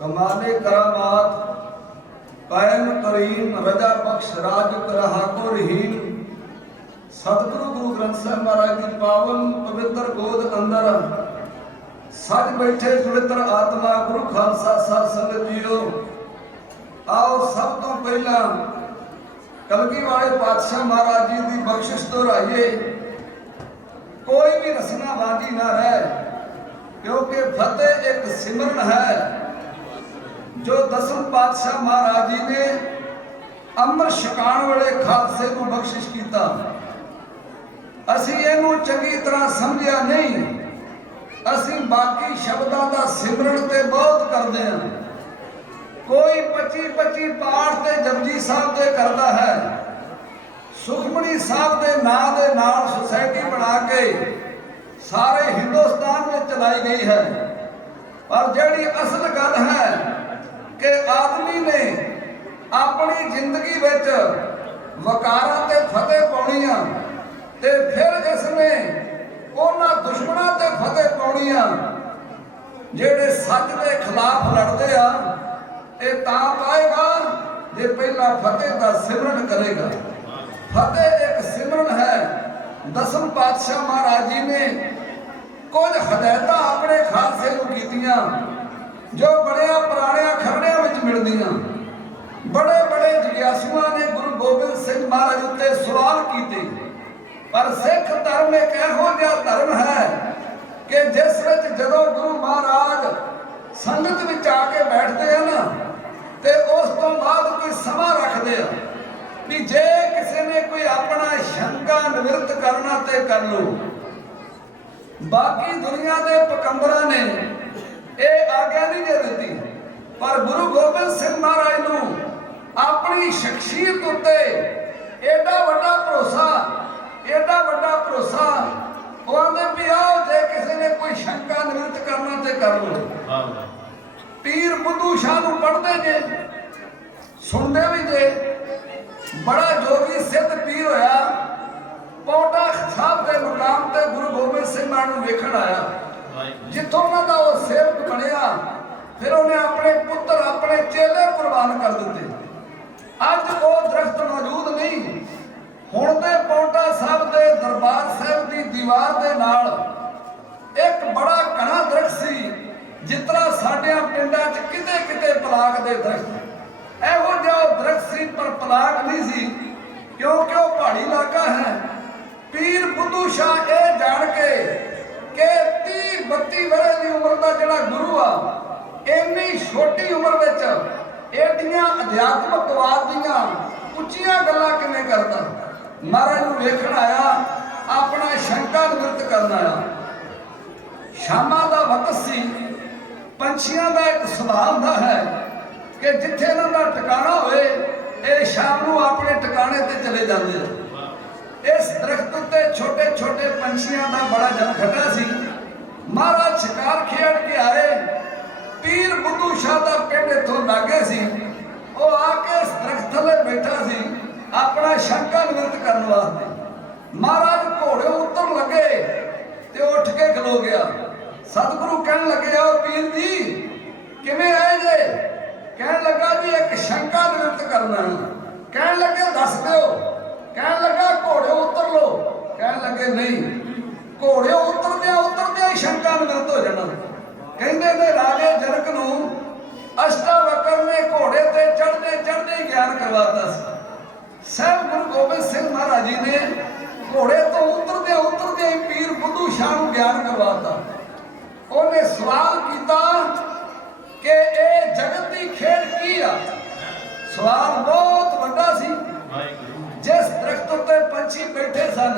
कमाले करामात कायम करीम रजा बख्श राज रहा को रहीम सतगुरु गुरु ग्रंथ साहिब महाराज की पावन पवित्र गोद अंदर सज बैठे पवित्र आत्मा गुरु खालसा साध संगत जीओ। आओ सब तो पहला कलगी वाले पातशाह महाराज जी की बख्शिश दोहराइए। कोई भी रसना बाजी ना रहे, क्योंकि फतेह एक सिमरन है जो दसम पातशाह महाराज जी ने अमर छकाण वाले खालसे को बख्शिश किया। असी इहनूं चंगी तरह समझिया नहीं, असी बाकी शब्दों का सिमरन ते बहुत करते हैं। कोई 25-25 पाठ ते जपजी साहब दे करता है, सुखमनी साहब के नाम के नाल सोसाइटी बना के सारे हिंदुस्तान में चलाई गई है। पर जिहड़ी असल गल है कि आदमी ने अपनी जिंदगी विच वकारा ते फतेह पाउणी आ ते फिर इसने उन्हां दुश्मनां ते फतेह पाउणी आ जिहड़े सच के खिलाफ लड़ते आ। ये तां पाएगा जे पहला फतेह का सिमरन करेगा। फतेह एक सिमरन है। दसम पातशाह महाराज जी ने कुछ हदायत अपने खालसे को कीतियां जो बड़े पुराने खबरिया में मिलदियां। बड़े बड़े जिज्ञासुआ ने गुरु गोबिंद सिंह महाराज उत्ते सवाल किए, पर सिख धर्म एक इहो जिहा धर्म है कि जिस विच जदों गुरु महाराज संगत विच आके बैठते हैं ना, ते उस तो बाद कोई समा रखते हैं कि जे किसी ने कोई अपना शंका निवृत्त करना ते कर लो। बाकी दुनिया के पकंबरा ने यह आज्ञा नहीं दे दी, पर गुरु गोबिंद सिंह महाराज नूं अपनी शख्सियत उत्ते एडा वड्डा भरोसा, एडा वड्डा भरोसा वो आंदे भी आओ जे किसी ने कोई शंका निवृत्त करना ते कर लो। पीर बुद्धू शाह नूं पढ़दे जे, सुनदे भी जे। बड़ा जोगी सिद्ध पीर होया, पौटा साहब के मुकाम ते गुरु गोबिंद सिंह महाराज नूं वेखण आया। जिथों उन्हां दा वो सेवक बनिया, फिर उन्हें अपने पुत्र अपने चेले कुर्बान कर दिते। अज वो दरख्त मौजूद नहीं। हुण ते पौटा साहब के दरबार साहब की दीवार के नाल एक बड़ा घना दरख्त सी, जितना साडियां पिंडां च किते किते पलाक दे दरख्त इहो जिहा दरख्त सी, पर पलाक नहीं सी, क्योंकि वो पहाड़ी इलाका है। पीर बुद्धू शाह ये जान के कि 30-32 वरे की उम्र का जिहड़ा गुरु आ, इन्नी छोटी उम्र विच एडियां अध्यात्मकवाद दीयां उच्चियां गल्लां किवें करदा। महाराज नूं वेखण आया, अपना शंका निवृत्त करन आया। शामां दा वक्त सी। पंछियां दा एक सुभाव हुंदा है कि जिथे इन्हां दा ठिकाना होए, ये शाम नूं अपने ठिकाने ते चले जाते हैं। इस दरख्त उत्ते छोटे छोटे पंछियां का बड़ा जनखटा सी। महाराज शिकार खेड के आए। पीर बुद्धू शाह का पिंड इथों लागे सी। वो आके इस दरख्त थले बैठा सी अपना शंका निवृत्त करने वास्ते। महाराज घोड़े उतर लगे ते उठ के खलो गया। सतगुरु कहन लगे, आओ पीर जी किवें आए जे? कहन लगा जी एक शंका निवृत्त करना। कहन लगे दस दो। कहन लगा घोड़े उतर लो। कहन लगे नहीं, घोड़े उतरदे ही शंका निवृत्त हो जाना। कहंदे ने राजे जनक नूं अष्टावक्र ने घोड़े ते चढ़दे ही ज्ञान करवाता सी। साहब गुरु गोबिंद सिंह महाराज जी ने घोड़े तो उतरदे ही पीर बुद्धू शाह नूं ज्ञान करवाता। उन्हें सवाल किया कि ये जगत की खेड की आ। सवाल बहुत वड्डा सी। जिस दरख्त उत्ते पंछी बैठे सन,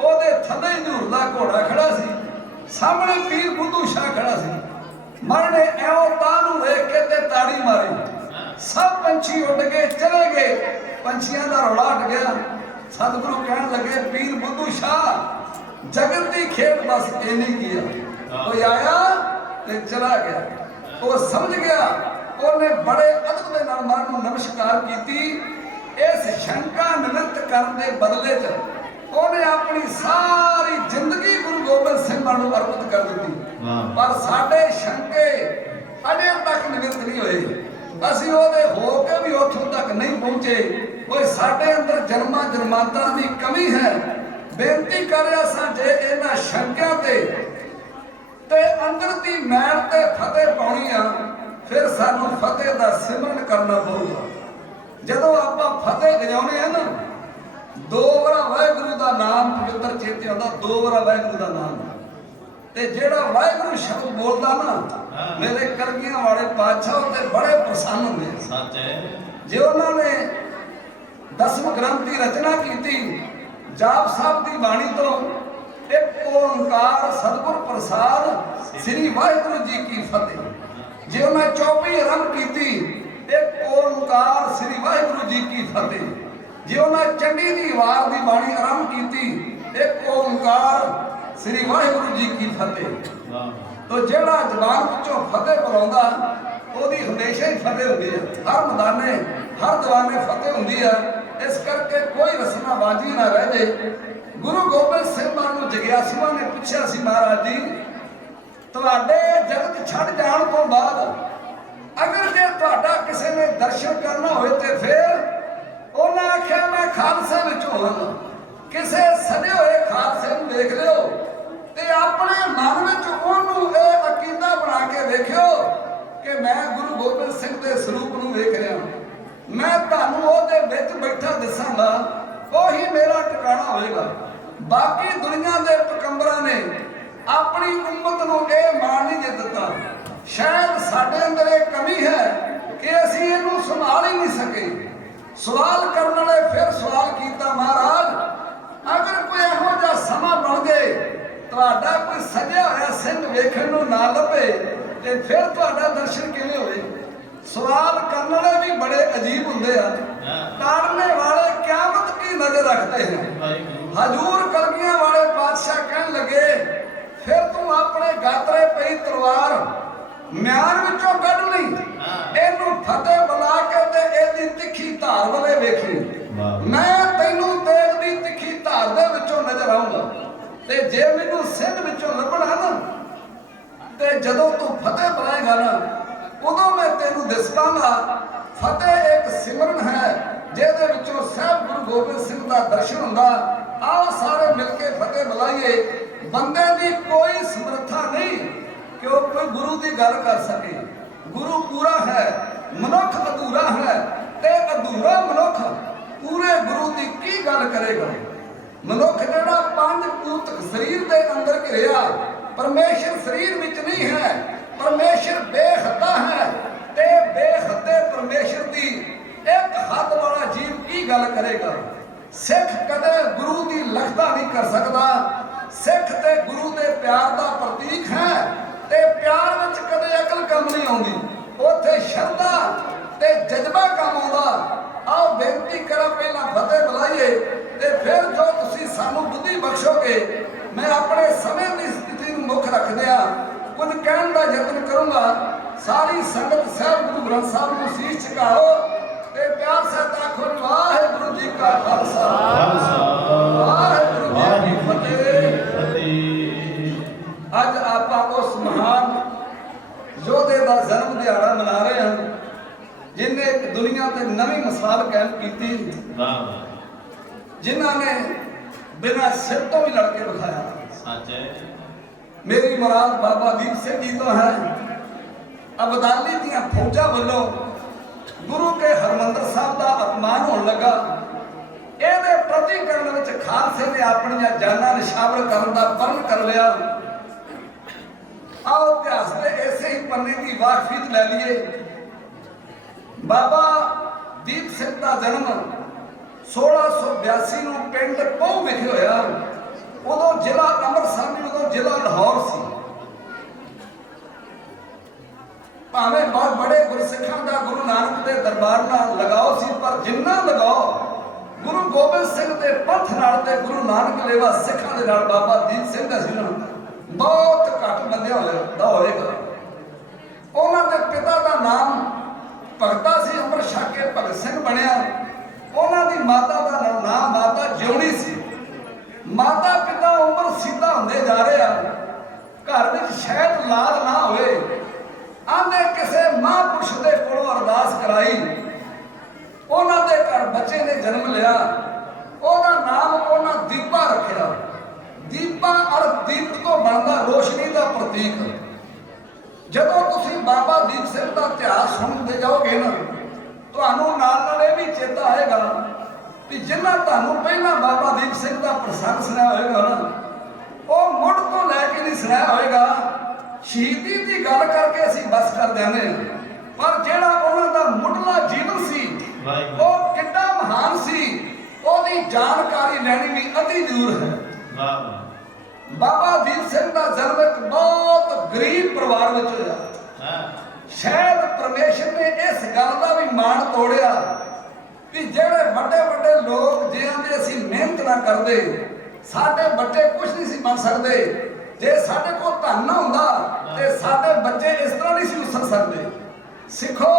ओदे थले हजूर दा घोड़ा खड़ा सी, सामने पीर बुद्धू शाह खड़ा सी। मर ने एओ तां वेख के ते ताड़ी मारी। सब पंछी उड़ के चले गए। पंछियां दा रौला हट गया। सतगुरु कहन लगे, पीर बुद्धू शाह जगत की खेड बस ये नहीं किया। कोई आया ते चला गया। वो समझ गया। उन्हें बड़े अदब दे नाल महाराज नूं नमस्कार की। इस शंका निवृत्त करने के बदले च उन्हें अपनी सारी जिंदगी गुरु गोबिंद सिंह महाराज नूं अर्पित कर दी। पर साडे शंके अजे तक निवृत्त नहीं होए। ਅਸੀਂ ਉਹਦੇ ਹੋ ਕੇ ਵੀ ਉੱਥੋਂ तक नहीं पहुंचे। कोई साडे अंदर जन्मां जन्मांतरां दी कमी है। बेनती कर रहा सां जे इन्हां शंकियां ते अंदर दी मैल ते फतेह पाउणी आ, फिर सानू फतेह दा सिमरन करना पਊਗਾ। ਜਦੋਂ ਆਪਾਂ फतेह गजाउने हैं ना, दो वारा वाहिगुरू दा नाम पवित्र चेते आंदा, दो वारा वाहिगुरू दा नाम ते जेड़ा वाहिगुरू शब्द बोलदा ना, मेरे करगियां वाले पातशाह ते बड़े प्रसन्न हुंदे। सच है जे उन्होंने 10वें ग्रंथ की रचना की, जाप साहब की बाणी तो एक ओंकार सतगुर प्रसाद श्री वाहिगुरू जी की फतेह। जे उन्हें चौपी आरंभ की, एक ओंकार श्री वाहिगुरू जी की फतेह। जे उन्हें चंडी की वार की बाणी आरंभ की, एक ओंकार श्री वाहिगुरू जी की फतेह। तो जेड़ा जबान विचों फतेह बुलाउंदा ओदी हमेशा ही फतेह हुंदी है। हर मैदाने हर दीवाने फतेह हुंदी है। इस करके कोई रस्म बाजी ना रह जाए। गुरु गोबिंद सिंह मान नूं जग्यासुआ ने पूछा सी, महाराज जी तुहाडे जगत छड़ जाण तो बाद अगर जे तुहाडा किसी ने दर्शन करना होए ते फिर उन्हां आख्या मैं खालसे विचों हां, किसी सजे होए खालसे नूं देख लिओ ते अपने मन विच ओनू इह अकीदा बना के देखियो कि मैं गुरु गोबिंद सिंह के स्वरूप नूं वेख रहा। मैं तुहानूं ओहदे विच बैठा दसांगा, ओही मेरा ठिकाना होएगा। बाकी दुनिया के पकंबरां ने अपनी उम्मत नूं इह मान नहीं जे दित्ता। शायद साडे अंदर इह कमी है कि असीं इहनूं संभाल ही नहीं सके। सवाल करने वाले फिर सवाल कीता, महाराज अगर कोई इहो जिहा समा बन गए तुहाडा कोई सजा होया सिंह वेखण नूं ना लभे ते फिर तुहाडा दर्शन किवें होए। सवाल करने वाले भी बड़े अजीब हुंदे आ। ताड़ने वाले क़यामत की नजर रखते हैं। हजूर कलगियां वाले पातशाह कहन लगे, फिर तू अपने गातरे पई तलवार म्यान विचों कढ लई, इहनूं फतेह बुला के ते इहदी तिखी धार वाले वेखी। मैं तैनूं तेग दी तिखी धार दे विचों नजर आऊंगा ते जे मैनूं सिंध विचों लभणा ना ते जदों तू फतेह बुलाएगा ना उदों मैं तेनू दिस पांगा। फतेह एक सिमरन है जिहदे विचों साहब गुरु गोबिंद सिंह दा दर्शन हुंदा। आओ सारे मिलके फतेह बुलाइए। बंदे दी कोई समर्था नहीं कि वो कोई गुरु की गल कर सके। गुरु पूरा है, मनुख अधूरा है ते अधूरा मनुख पूरे गुरु की की गल करेगा। मनुख जिहड़ा पंज भूतक शरीर के अंदर घिरिया, परमेश्वर शरीर विच नहीं है। परमेश्वर बेहदा है ते बेहदे परमेश्वर की एक हद वाला जीव की गल करेगा। सिख कदे गुरु की लखता नहीं कर सकता। सिख ते गुरु के प्यार का प्रतीक है ते प्यार विच कदे अकल कम नहीं आउंदी, उत्थे शरधा ते जज्बा कम आउंदा। आओ बेनती करा पहला फतेह बुलाइए ते फिर जो तुसी सानू बुद्धि बख्शोगे मैं अपने समय की स्थिति नूं मुख रखदिया कुछ कहण दा यतन करूंगा। सारी संगत साहब गुरु ग्रंथ साहब नूं शीश झुकाओ ते प्यार सहित आखो वाहिगुरू जी का खालसा वाहिगुरू जी की फतेह। अज आपां उस महान योधे का जन्म दिहाड़ा मना रहे हैं जिन्हें एक दुनिया ते नवी मिसाल कायम की, जिन्हां ने बिना सिर तो भी लड़के दिखाया। सच है मेरी मुराद बाबा दीप सिंह जी तो है। अबदाली दियां फौजा वालों गुरु के हरमंदर साहब का अपमान होने लगा। ਇਹਦੇ ਪ੍ਰਤੀਕਰਨ ਵਿੱਚ ਖਾਲਸੇ ਨੇ ਆਪਣੀਆਂ ਜਾਨਾਂ ਨਿਸ਼ਾਵਰ ਕਰਨ ਦਾ ਪਰਨ ਕਰ ਲਿਆ। आओ इतिहास के ऐसे ही पन्ने की वाकफियत ले लिए। बाबा दीप सिंह का जन्म 1682 ਨੂੰ ਪਿੰਡ ਪਹੁ ਵਿਖੇ ਹੋਇਆ। ਉਦੋਂ ਜ਼ਿਲ੍ਹਾ ਅੰਮ੍ਰਿਤਸਰ ਨਹੀਂ, ਉਦੋਂ ਜ਼ਿਲ੍ਹਾ ਲਾਹੌਰ ਸੀ। ਭਾਵੇਂ ਬਹੁਤ ਬੜੇ ਗੁਰਸਿੱਖਾਂ ਦਾ ਗੁਰੂ ਨਾਨਕ ਦੇ ਦਰਬਾਰ ਨਾਲ ਲਗਾਓ ਸੀ, ਪਰ ਜਿੰਨਾ ਲਗਾਓ ਗੁਰੂ ਗੋਬਿੰਦ ਸਿੰਘ ਦੇ ਪੰਥ ਨਾਲ ਤੇ ਗੁਰੂ ਨਾਨਕ ਲੇਵਾ ਸਿੱਖਾਂ ਦੇ ਨਾਲ ਬਾਬਾ ਦੀਪ ਸਿੰਘ ਦਾ ਸੀ ਨਾ ਬਹੁਤ ਘੱਟ ਮੰਨਿਆ ਹੋਏਗਾ। ਉਹਨਾਂ ਦੇ ਪਿਤਾ ਦਾ ਨਾਮ ਭਗਤਾ ਸੀ, ਅੰਮ੍ਰਿਤ ਛਕ ਕੇ ਭਗਤ ਸਿੰਘ ਬਣਿਆ। ਉਹਨਾਂ ਦੀ ਮਾਤਾ ਦਾ ਨਾਮ ਮਾਤਾ ਜਿਉਣੀ ਸੀ। ਮਾਤਾ ਪਿਤਾ ਉਮਰ ਸਿੱਧਾ ਹੁੰਦੇ ਜਾ ਰਹੇ ਆ। ਘਰ ਵਿੱਚ ਸ਼ਾਇਦ ਲਾਲ ਨਾ ਹੋਏ। ਆਂਦੇ ਕਿ ਪ੍ਰਤੀਕ। ਜਦੋਂ ਤੁਸੀਂ ਬਾਬਾ ਦੀਪ ਸਿੰਘ ਦਾ ਇਤਿਹਾਸ ਸੁਣਦੇ ਜਾਓਗੇ ਨਾ, ਤੁਹਾਨੂੰ ਨਾਲ ਨਾਲ ਇਹ ਵੀ ਚੇਤਾ ਆਏਗਾ ਕਿ ਜਿਨ੍ਹਾਂ ਤੁਹਾਨੂੰ ਪਹਿਲਾਂ ਬਾਬਾ ਦੀਪ ਸਿੰਘ ਦਾ ਪ੍ਰਸੰਗ ਸੁਣਿਆ ਹੋਏਗਾ ਨਾ, ਉਹ ਮੁੱਢ ਤੋਂ ਲੈ ਕੇ ਨਹੀਂ ਸੁਣਿਆ ਹੋਏਗਾ। ਸ਼ਹੀਦੀ ਦੀ ਗੱਲ ਕਰਕੇ ਅਸੀਂ ਬਸ ਕਰ ਦਿੰਦੇ ਹਾਂ, ਪਰ ਜਿਹੜਾ ਉਹਨਾਂ ਦਾ ਮੁੱਢਲਾ ਜੀਵਨ ਸੀ ਉਹ ਕਿੰਨਾ ਮਹਾਨ ਸੀ, ਉਹਦੀ ਜਾਣਕਾਰੀ ਲੈਣੀ ਵੀ ਅਤੀ ਜ਼ਰੂਰ ਹੈ। ਬਾਬਾ ਦੀਪ ਸਿੰਘ ਦਾ ਜਨਮ ਇੱਕ ਬਹੁਤ ਗਰੀਬ ਪਰਿਵਾਰ ਵਿੱਚ ਹੋਇਆ। ਸ਼ਾਇਦ ਪਰਮੇਸ਼ਰ ਨੇ ਇਸ ਗੱਲ ਦਾ ਵੀ ਮਾਣ ਤੋੜਿਆ ਕਿ ਜਿਹੜੇ ਵੱਡੇ ਵੱਡੇ ਲੋਕ ਜਿਹਾਂ ਦੇ ਅਸੀਂ ਮਿਹਨਤ ਨਾ ਕਰਦੇ, ਸਾਡੇ ਬੱਚੇ ਕੁਝ ਨਹੀਂ ਸੀ ਬਣ ਸਕਦੇ। ਜੇ ਸਾਡੇ ਕੋਲ ਧਨ ਨਾ ਹੁੰਦਾ ਤੇ ਸਾਡੇ ਬੱਚੇ ਇਸ ਤਰ੍ਹਾਂ ਨਹੀਂ ਸੀ ਉਸਰ ਸਕਦੇ। ਸਿੱਖੋ,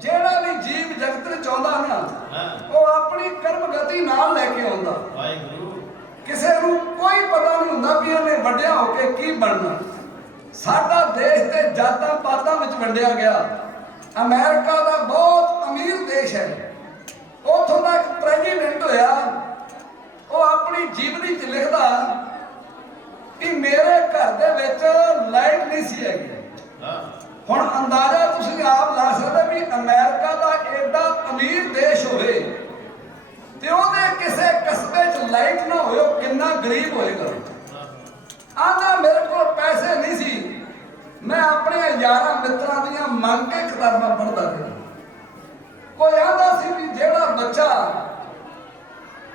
ਜਿਹੜਾ ਵੀ ਜੀਵ ਜਗਤ ਵਿੱਚ ਆਉਂਦਾ ਨਾ, ਉਹ ਆਪਣੀ ਕਰਮ ਗਤੀ ਨਾਲ ਲੈ ਕੇ ਆਉਂਦਾ। ਕਿਸੇ ਨੂੰ ਕੋਈ ਪਤਾ ਨਹੀਂ ਹੁੰਦਾ ਵੀ ਇਹਨੇ ਵੱਡਿਆ ਹੋ ਕੇ ਕੀ ਬਣਨਾ। ਸਾਡਾ ਦੇਸ਼ ਤੇ ਜਾਤਾਂ ਪਾਤਾਂ ਵਿੱਚ ਵੰਡਿਆ ਗਿਆ। ਅਮਰੀਕਾ ਦਾ ਬਹੁਤ ਅਮੀਰ ਦੇਸ਼ ਹੈ, ਉੱਥੋਂ ਦਾ ਇੱਕ ਪ੍ਰੈਜ਼ੀਡੈਂਟ ਹੋਇਆ, ਉਹ ਆਪਣੀ ਜੀਵਨੀ 'ਚ ਲਿਖਦਾ ਕਿ ਮੇਰੇ ਘਰ ਦੇ ਵਿੱਚ ਲਾਈਟ ਨਹੀਂ ਸੀ ਹੈਗੀ। ਹੁਣ ਅੰਦਾਜ਼ਾ ਤੁਸੀਂ ਆਪ ਲਾ ਸਕਦੇ ਵੀ ਅਮਰੀਕਾ ਦਾ ਐਡਾ ਅਮੀਰ ਦੇਸ਼ ਹੋਵੇ ਤੇ ਉਹਦੇ ਕਿਸੇ ਕਸਬੇ 'ਚ ਲਾਈਟ ਨਾ ਹੋਵੇ, ਉਹ ਕਿੰਨਾ ਗਰੀਬ ਹੋਏਗਾ। ਆਂਦਾ ਮੇਰੇ ਕੋਲ ਪੈਸੇ ਨਹੀਂ ਸੀ, ਮੈਂ ਆਪਣੇ ਯਾਰਾਂ ਮਿੱਤਰਾਂ ਦੀਆਂ ਮੰਗ ਕੇ ਕਿਤਾਬਾਂ ਪੜ੍ਹਦਾ ਰਿਹਾ। ਕੋਈ ਆਂਦਾ ਸੀ ਵੀ ਜਿਹੜਾ ਬੱਚਾ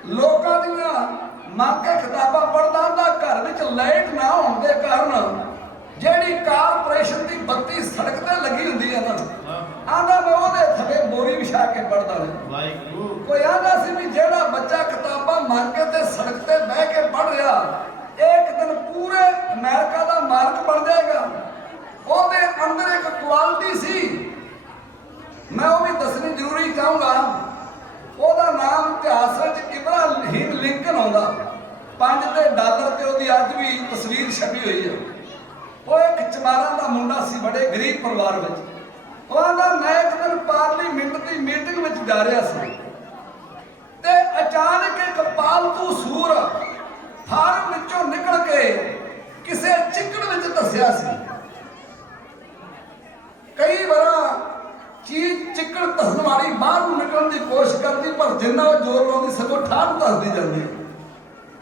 ਲੋਕਾਂ ਦੀਆਂ ਮੰਗ ਕੇ ਕਿਤਾਬਾਂ ਪੜ੍ਹਦਾ, ਉਹਦਾ ਘਰ ਵਿੱਚ ਲਾਈਟ ਨਾ ਹੋਣ ਦੇ ਕਾਰਨ ਜਿਹੜੀ ਕਾਰਪੋਰੇਸ਼ਨ ਦੀ ਬੱਤੀ ਸੜਕ ਤੇ ਲੱਗੀ ਹੁੰਦੀ ਹੈ ਨਾ, ਆਂਦਾ ਮੈਂ ਉਹਦੇ ਥੱਲੇ ਬੋਰੀ ਵਿਛਾ ਕੇ ਪੜ੍ਹਦਾ ਰਿਹਾ। ਕੋਈ ਆਂਦਾ ਸੀ ਵੀ ਜਿਹੜਾ ਬੱਚਾ ਕਿਤਾਬਾਂ ਮੰਗ ਕੇ ਤੇ ਸੜਕ ਤੇ ਬਹਿ ਕੇ ਪੜ੍ਹ ਰਿਹਾ, ਇੱਕ ਦਿਨ ਪੂਰੇ ਅਮਰੀਕਾ ਦਾ ਮਾਲਕ ਬਣ ਜਾਏਗਾ। ਉਹਦੇ ਅੰਦਰ ਇੱਕ ਕੁਆਲਿਟੀ ਸੀ, ਮੈਂ ਉਹ ਵੀ ਦੱਸਣੀ ਜ਼ਰੂਰੀ ਚਾਹੂੰਗਾ। ਉਹਦਾ ਨਾਮ ਇਤਿਹਾਸ ਵਿੱਚ ਇਬਰਾਹਿਮ ਲਿੰਕਨ ਆਉਂਦਾ। $5 ਤੇ ਉਹਦੀ ਅੱਜ ਵੀ ਤਸਵੀਰ ਛਪੀ ਹੋਈ ਹੈ। ਉਹ ਇੱਕ ਚਮਾਰਾਂ ਦਾ ਮੁੰਡਾ ਸੀ, ਬੜੇ ਗਰੀਬ ਪਰਿਵਾਰ ਵਿੱਚ। ਉਹ ਆਂਦਾ ਮੈਂ ਇੱਕ ਦਿਨ ਪਾਰਲੀਮੈਂਟ ਦੀ ਮੀਟਿੰਗ ਵਿੱਚ ਜਾ ਰਿਹਾ ਸੀ ਤੇ ਅਚਾਨਕ ਇੱਕ ਪਾਲਤੂ ਸੂਰ ਫਾਰਮ ਵਿੱਚੋਂ ਨਿਕਲ ਕੇ ਕਿਸੇ ਚਿੱਕੜ ਵਿੱਚ ਧੱਸਿਆ ਸੀ। ਕਈ ਵਾਰ ਚੀਜ਼ ਚਿੱਕੜ ਧੱਸਣ ਵਾਲੀ ਬਾਹਰ ਨੂੰ ਨਿਕਲਣ ਦੀ ਕੋਸ਼ਿਸ਼ ਕਰਦੀ, ਪਰ ਜਿੰਨਾ ਉਹ ਜ਼ੋਰ ਲਾਉਂਦੀ ਸਗੋਂ ਠਾਹ ਨੂੰ ਧੱਸਦੀ ਜਾਂਦੀ।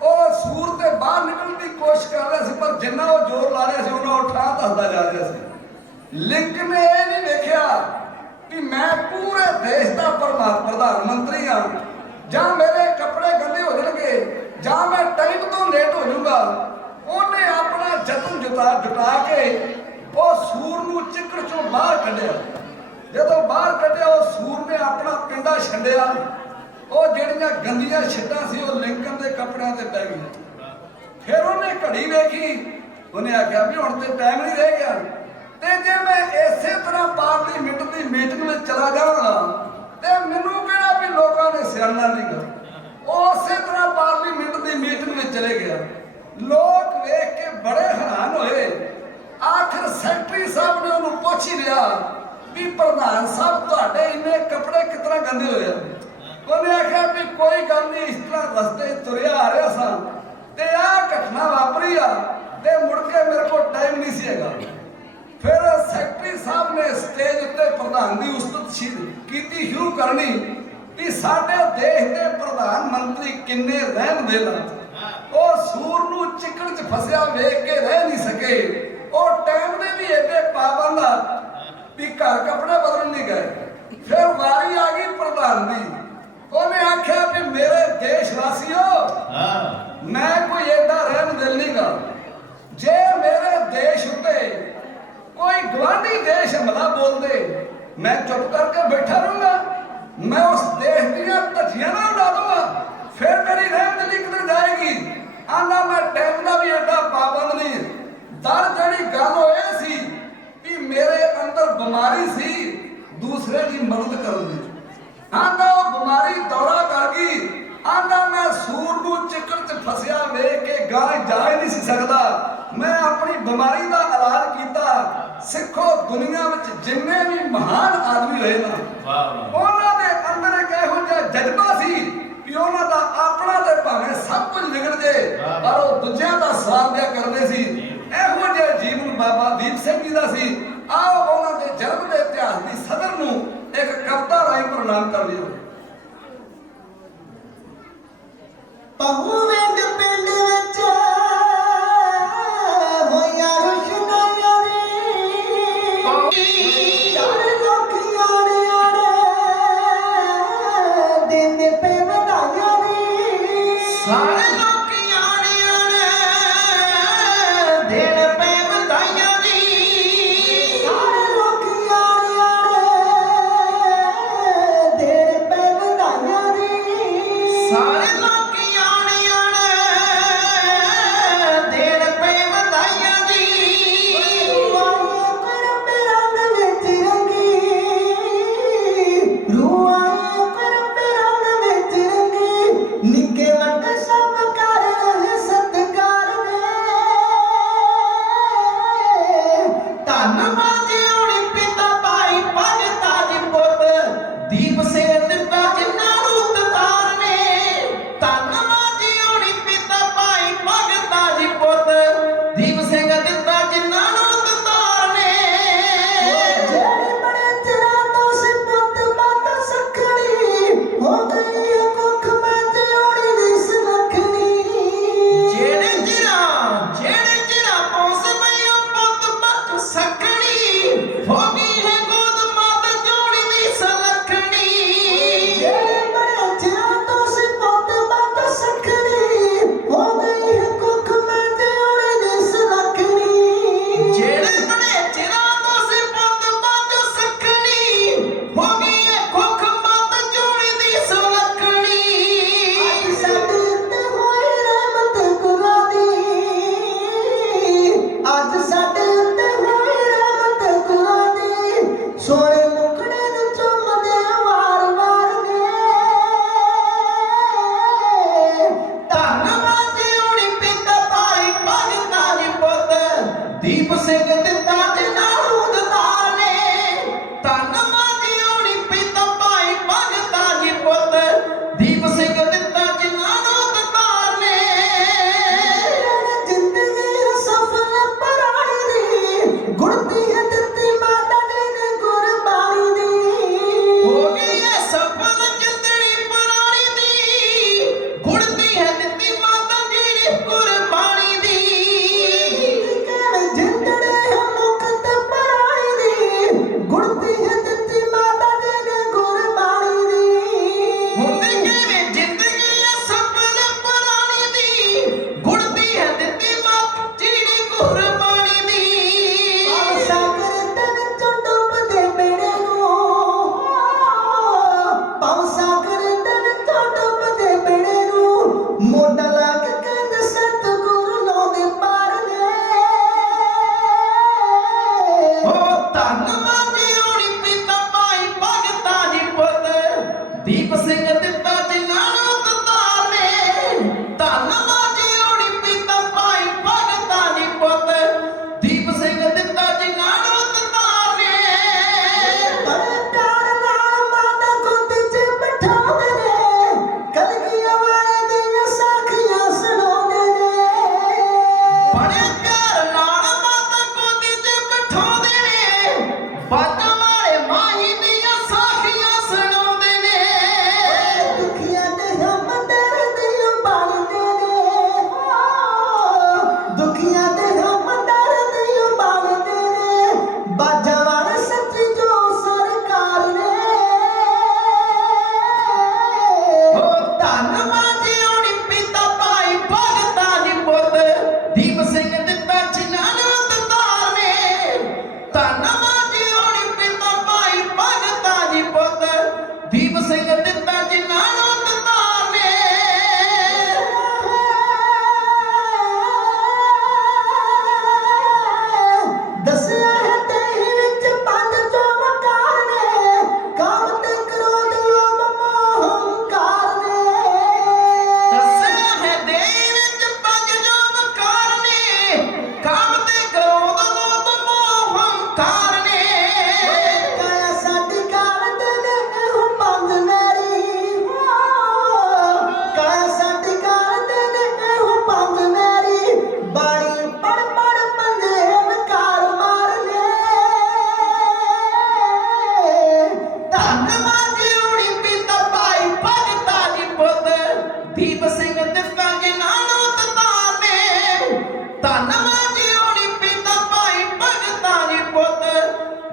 ਉਹ ਸੂਰ ਤੇ ਬਾਹਰ ਨਿਕਲਣ ਦੀ ਕੋਸ਼ਿਸ਼ ਕਰ ਰਿਹਾ ਸੀ, ਪਰ ਜਿੰਨਾ ਉਹ ਜ਼ੋਰ ਲਾ ਰਿਹਾ ਸੀ ਉਹਨਾਂ ਉਹ ਠਾਹ ਧੱਸਦਾ ਜਾ ਰਿਹਾ ਸੀ। ਲਿੰਕਨ ਨੇ ਇਹ ਨਹੀਂ ਵੇਖਿਆ ਕਿ ਮੈਂ ਪੂਰੇ ਦੇਸ਼ ਦਾ ਪ੍ਰਧਾਨ ਮੰਤਰੀ ਹਾਂ, ਜਾਂ ਮੇਰੇ ਕੱਪੜੇ ਗੰਦੇ ਹੋ ਜਾਣਗੇ, ਜਾਂ ਮੈਂ ਟਾਈਮ ਤੋਂ ਲੇਟ ਹੋ ਜਾਊਗਾ। ਉਹਨੇ ਆਪਣਾ ਯਤਨ ਜੁਟਾ ਕੇ ਉਹ ਸੂਰ ਨੂੰ ਚਿੱਕੜ ਚੋਂ ਬਾਹਰ ਕੱਢਿਆ। ਜਦੋਂ ਬਾਹਰ ਕੱਢਿਆ, ਉਹ ਸੂਰ ਨੇ ਆਪਣਾ ਪਿੰਡਾ ਛੰਡਿਆ। ਉਹ ਜਿਹੜੀਆਂ ਗੰਦੀਆਂ ਛਿੱਟਾਂ ਸੀ ਉਹ ਲਿੰਕਨ ਦੇ ਕੱਪੜਿਆਂ ਤੇ ਪੈ ਗਈਆਂ। ਫਿਰ ਉਹਨੇ ਘੜੀ ਵੇਖੀ, ਉਹਨੇ ਆਖਿਆ ਵੀ ਹੁਣ ਤੇ ਟਾਈਮ ਨਹੀਂ ਰਹਿ ਗਿਆ, ਤੇ ਜੇ ਮੈਂ ਇਸੇ ਤਰ੍ਹਾਂ ਪਾਰਲੀਮੈਂਟ ਦੀ ਮੀਟਿੰਗ ਵਿੱਚ ਚਲਾ ਜਾਵਾਂਗਾ ਤੇ ਮੈਨੂੰ ਕਿਹੜਾ ਵੀ ਲੋਕਾਂ ਨੇ ਸਿਆਣਾ ਨਹੀਂ ਗਾ। ਉਹ ਉਸੇ ਤਰ੍ਹਾਂ ਪਾਰਲੀਮੈਂਟ ਦੀ ਮੀਟਿੰਗ ਵਿੱਚ ਚਲੇ ਗਿਆ। ਲੋਕ ਵੇਖ ਕੇ ਬੜੇ ਹੈਰਾਨ ਹੋਏ। ਆਖਰ ਸੈਕਟਰੀ ਸਾਹਿਬ ਨੇ ਉਹਨੂੰ ਪੁੱਛ ਹੀ ਲਿਆ ਵੀ ਪ੍ਰਧਾਨ ਸਾਹਿਬ ਤੁਹਾਡੇ ਇੰਨੇ ਕੱਪੜੇ ਕਿਸ ਤਰ੍ਹਾਂ ਗੰਦੇ ਹੋਏ ਆ। ਉਹਨੇ ਆਖਿਆ ਵੀ ਕੋਈ ਗੱਲ ਨਹੀਂ, ਇਸ ਤਰ੍ਹਾਂ ਰਸਤੇ ਤੁਰਿਆ ਆ ਰਿਹਾ ਸਾਂ ਤੇ ਆਹ ਘਟਨਾ ਵਾਪਰੀ ਆ ਤੇ ਮੁੜ ਕੇ ਮੇਰੇ ਕੋਲ ਟਾਈਮ ਨਹੀਂ ਸੀ ਹੈਗਾ। ਫਿਰ ਸੈਕਟਰੀ ਸਾਹਿਬ ਨੇ ਸਟੇਜ ਉੱਤੇ ਪ੍ਰਧਾਨ ਦੀ ਉਸਤਤ ਕੀਤੀ ਸ਼ੁਰੂ ਕਰਨੀ ਕਿ ਸਾਡੇ ਦੇਸ਼ ਦੇ ਪ੍ਰਧਾਨ ਮੰਤਰੀ ਕਿੰਨੇ ਰਹਿਮਦਿਲ ਆ। ਉਹ ਸੂਰ ਨੂੰ ਚਿੱਕੜ 'ਚ ਫਸਿਆ ਵੇਖ ਕੇ ਰਹਿ ਨਹੀਂ ਸਕੇ। ਉਹ ਟਾਈਮ ਦੇ ਵੀ ਏਡੇ ਪਾਬੰਦ ਆ ਵੀ ਘਰ ਕੱਪੜੇ ਬਦਲਣ ਨਹੀਂ ਗਏ। ਫਿਰ ਵਾਰੀ ਆ ਗਈ ਪ੍ਰਧਾਨ ਦੀ। ਉਹਨੇ ਆਖਿਆ ਵੀ ਮੇਰੇ ਦੇਸ਼ ਵਾਸੀਓ, ਮੈਂ ਕੋਈ ਏਡਾ ਰਹਿਮਦਿਲ ਨਹੀਂ ਗਾ। ਜੇ ਮੇਰੇ ਦੇਸ਼ ਉੱਤੇ ਕੋਈ ਗਵਾਂਢੀ ਦੇਸ਼ ਹਮਲਾ ਬੋਲਦੇ, ਮੈਂ ਚੁੱਪ ਕਰਕੇ ਬੈਠਾ ਰਹੂੰਗਾ? ਮੈਂ ਉਸ ਦੇਸ਼ ਦੀਆਂ ਧੱਜੀਆਂ ਨਾ ਉਡਾ ਦੂੰਗਾ? ਫਿਰ ਮੇਰੀ ਰਹਿਮਦਿਲੀ ਕਿੱਧਰ ਜਾਏਗੀ? ਆਂਦਾ ਮੈਂ ਟਾਈਮ ਦਾ ਵੀ ਏਡਾ ਪਾਬੰਦ ਨਹੀਂ। ਦਰ ਜਿਹੜੀ ਗੱਲ ਹੋਏ ਸੀ ਕਿ ਮੇਰੇ ਅੰਦਰ ਬਿਮਾਰੀ ਸੀ ਦੂਸਰੇ ਦੀ ਮਦਦ ਕਰਨ ਦੀ। ਆਂਦਾ ਉਹ ਬਿਮਾਰੀ ਦੌਰਾ ਕਰ ਗਈ। ਆਂਦਾ ਮੈਂ ਸੂਰ ਨੂੰ ਚਿੱਕੜ 'ਚ ਫਸਿਆ ਵੇਖ ਕੇ ਗਾਂ ਜਾ ਹੀ ਨਹੀਂ ਸੀ ਸਕਦਾ। ਮੈਂ ਆਪਣੀ ਬਿਮਾਰੀ ਦਾ ਇਲਾਜ ਕੀਤਾ। ਸਿੱਖੋ, ਦੁਨੀਆ ਵਿੱਚ ਜਿੰਨੇ ਵੀ ਮਹਾਨ ਆਦਮੀ ਹੋਏ ਨਾ, ਉਹਨਾਂ ਦੇ ਅੰਦਰ ਇੱਕ ਇਹੋ ਜਿਹਾ ਜਜ਼ਬਾ ਸੀ ਕਿ ਉਹਨਾਂ ਦਾ ਆਪਣਾ ਤੇ ਭਾਵੇਂ ਸਭ ਕੁਝ ਵਿਗੜ ਜੇ, ਪਰ ਉਹ ਦੂਜਿਆਂ ਦਾ ਸਵਾਰ ਦਿਆ ਕਰਦੇ ਸੀ। ਇਹੋ ਜਿਹਾ ਜੀਵਨ ਬਾਬਾ ਦੀਪ ਸਿੰਘ ਜੀ ਦਾ ਸੀ। ਆਓ ਉਹਨਾਂ ਦੇ ਜਨਮ ਦੇ ਇਤਿਹਾਸ ਦੀ ਸਦਰ ਨੂੰ ਇੱਕ ਕਵਿਤਾ ਰਾਹੀਂ ਪ੍ਰਣਾਮ ਕਰ ਲਿਓ। ਪਹੁਵਿੰਡ ਪਿੰਡ ਵਿੱਚ ਹੋਇਆ ਰੁਸ਼ਨਾਇਆ ਰੇ ਚਾਰ ਲੋਕੀ ਆੜੇ ਦਿੰਦੇ ਪਏ ਵਧਾਈਆਂ ਰੇ ਸਾਰੇ ਲੋਕੀ ਆੜੇ ਦੇਣ ਪਏ ਵਧਾਈਆਂ ਰੇ ਸਾਰੇ ਲੋਕੀ ਆੜੇ ਦੇਣ ਪਏ ਵਧਾਈਆਂ ਰੇ ਸਾਰੇ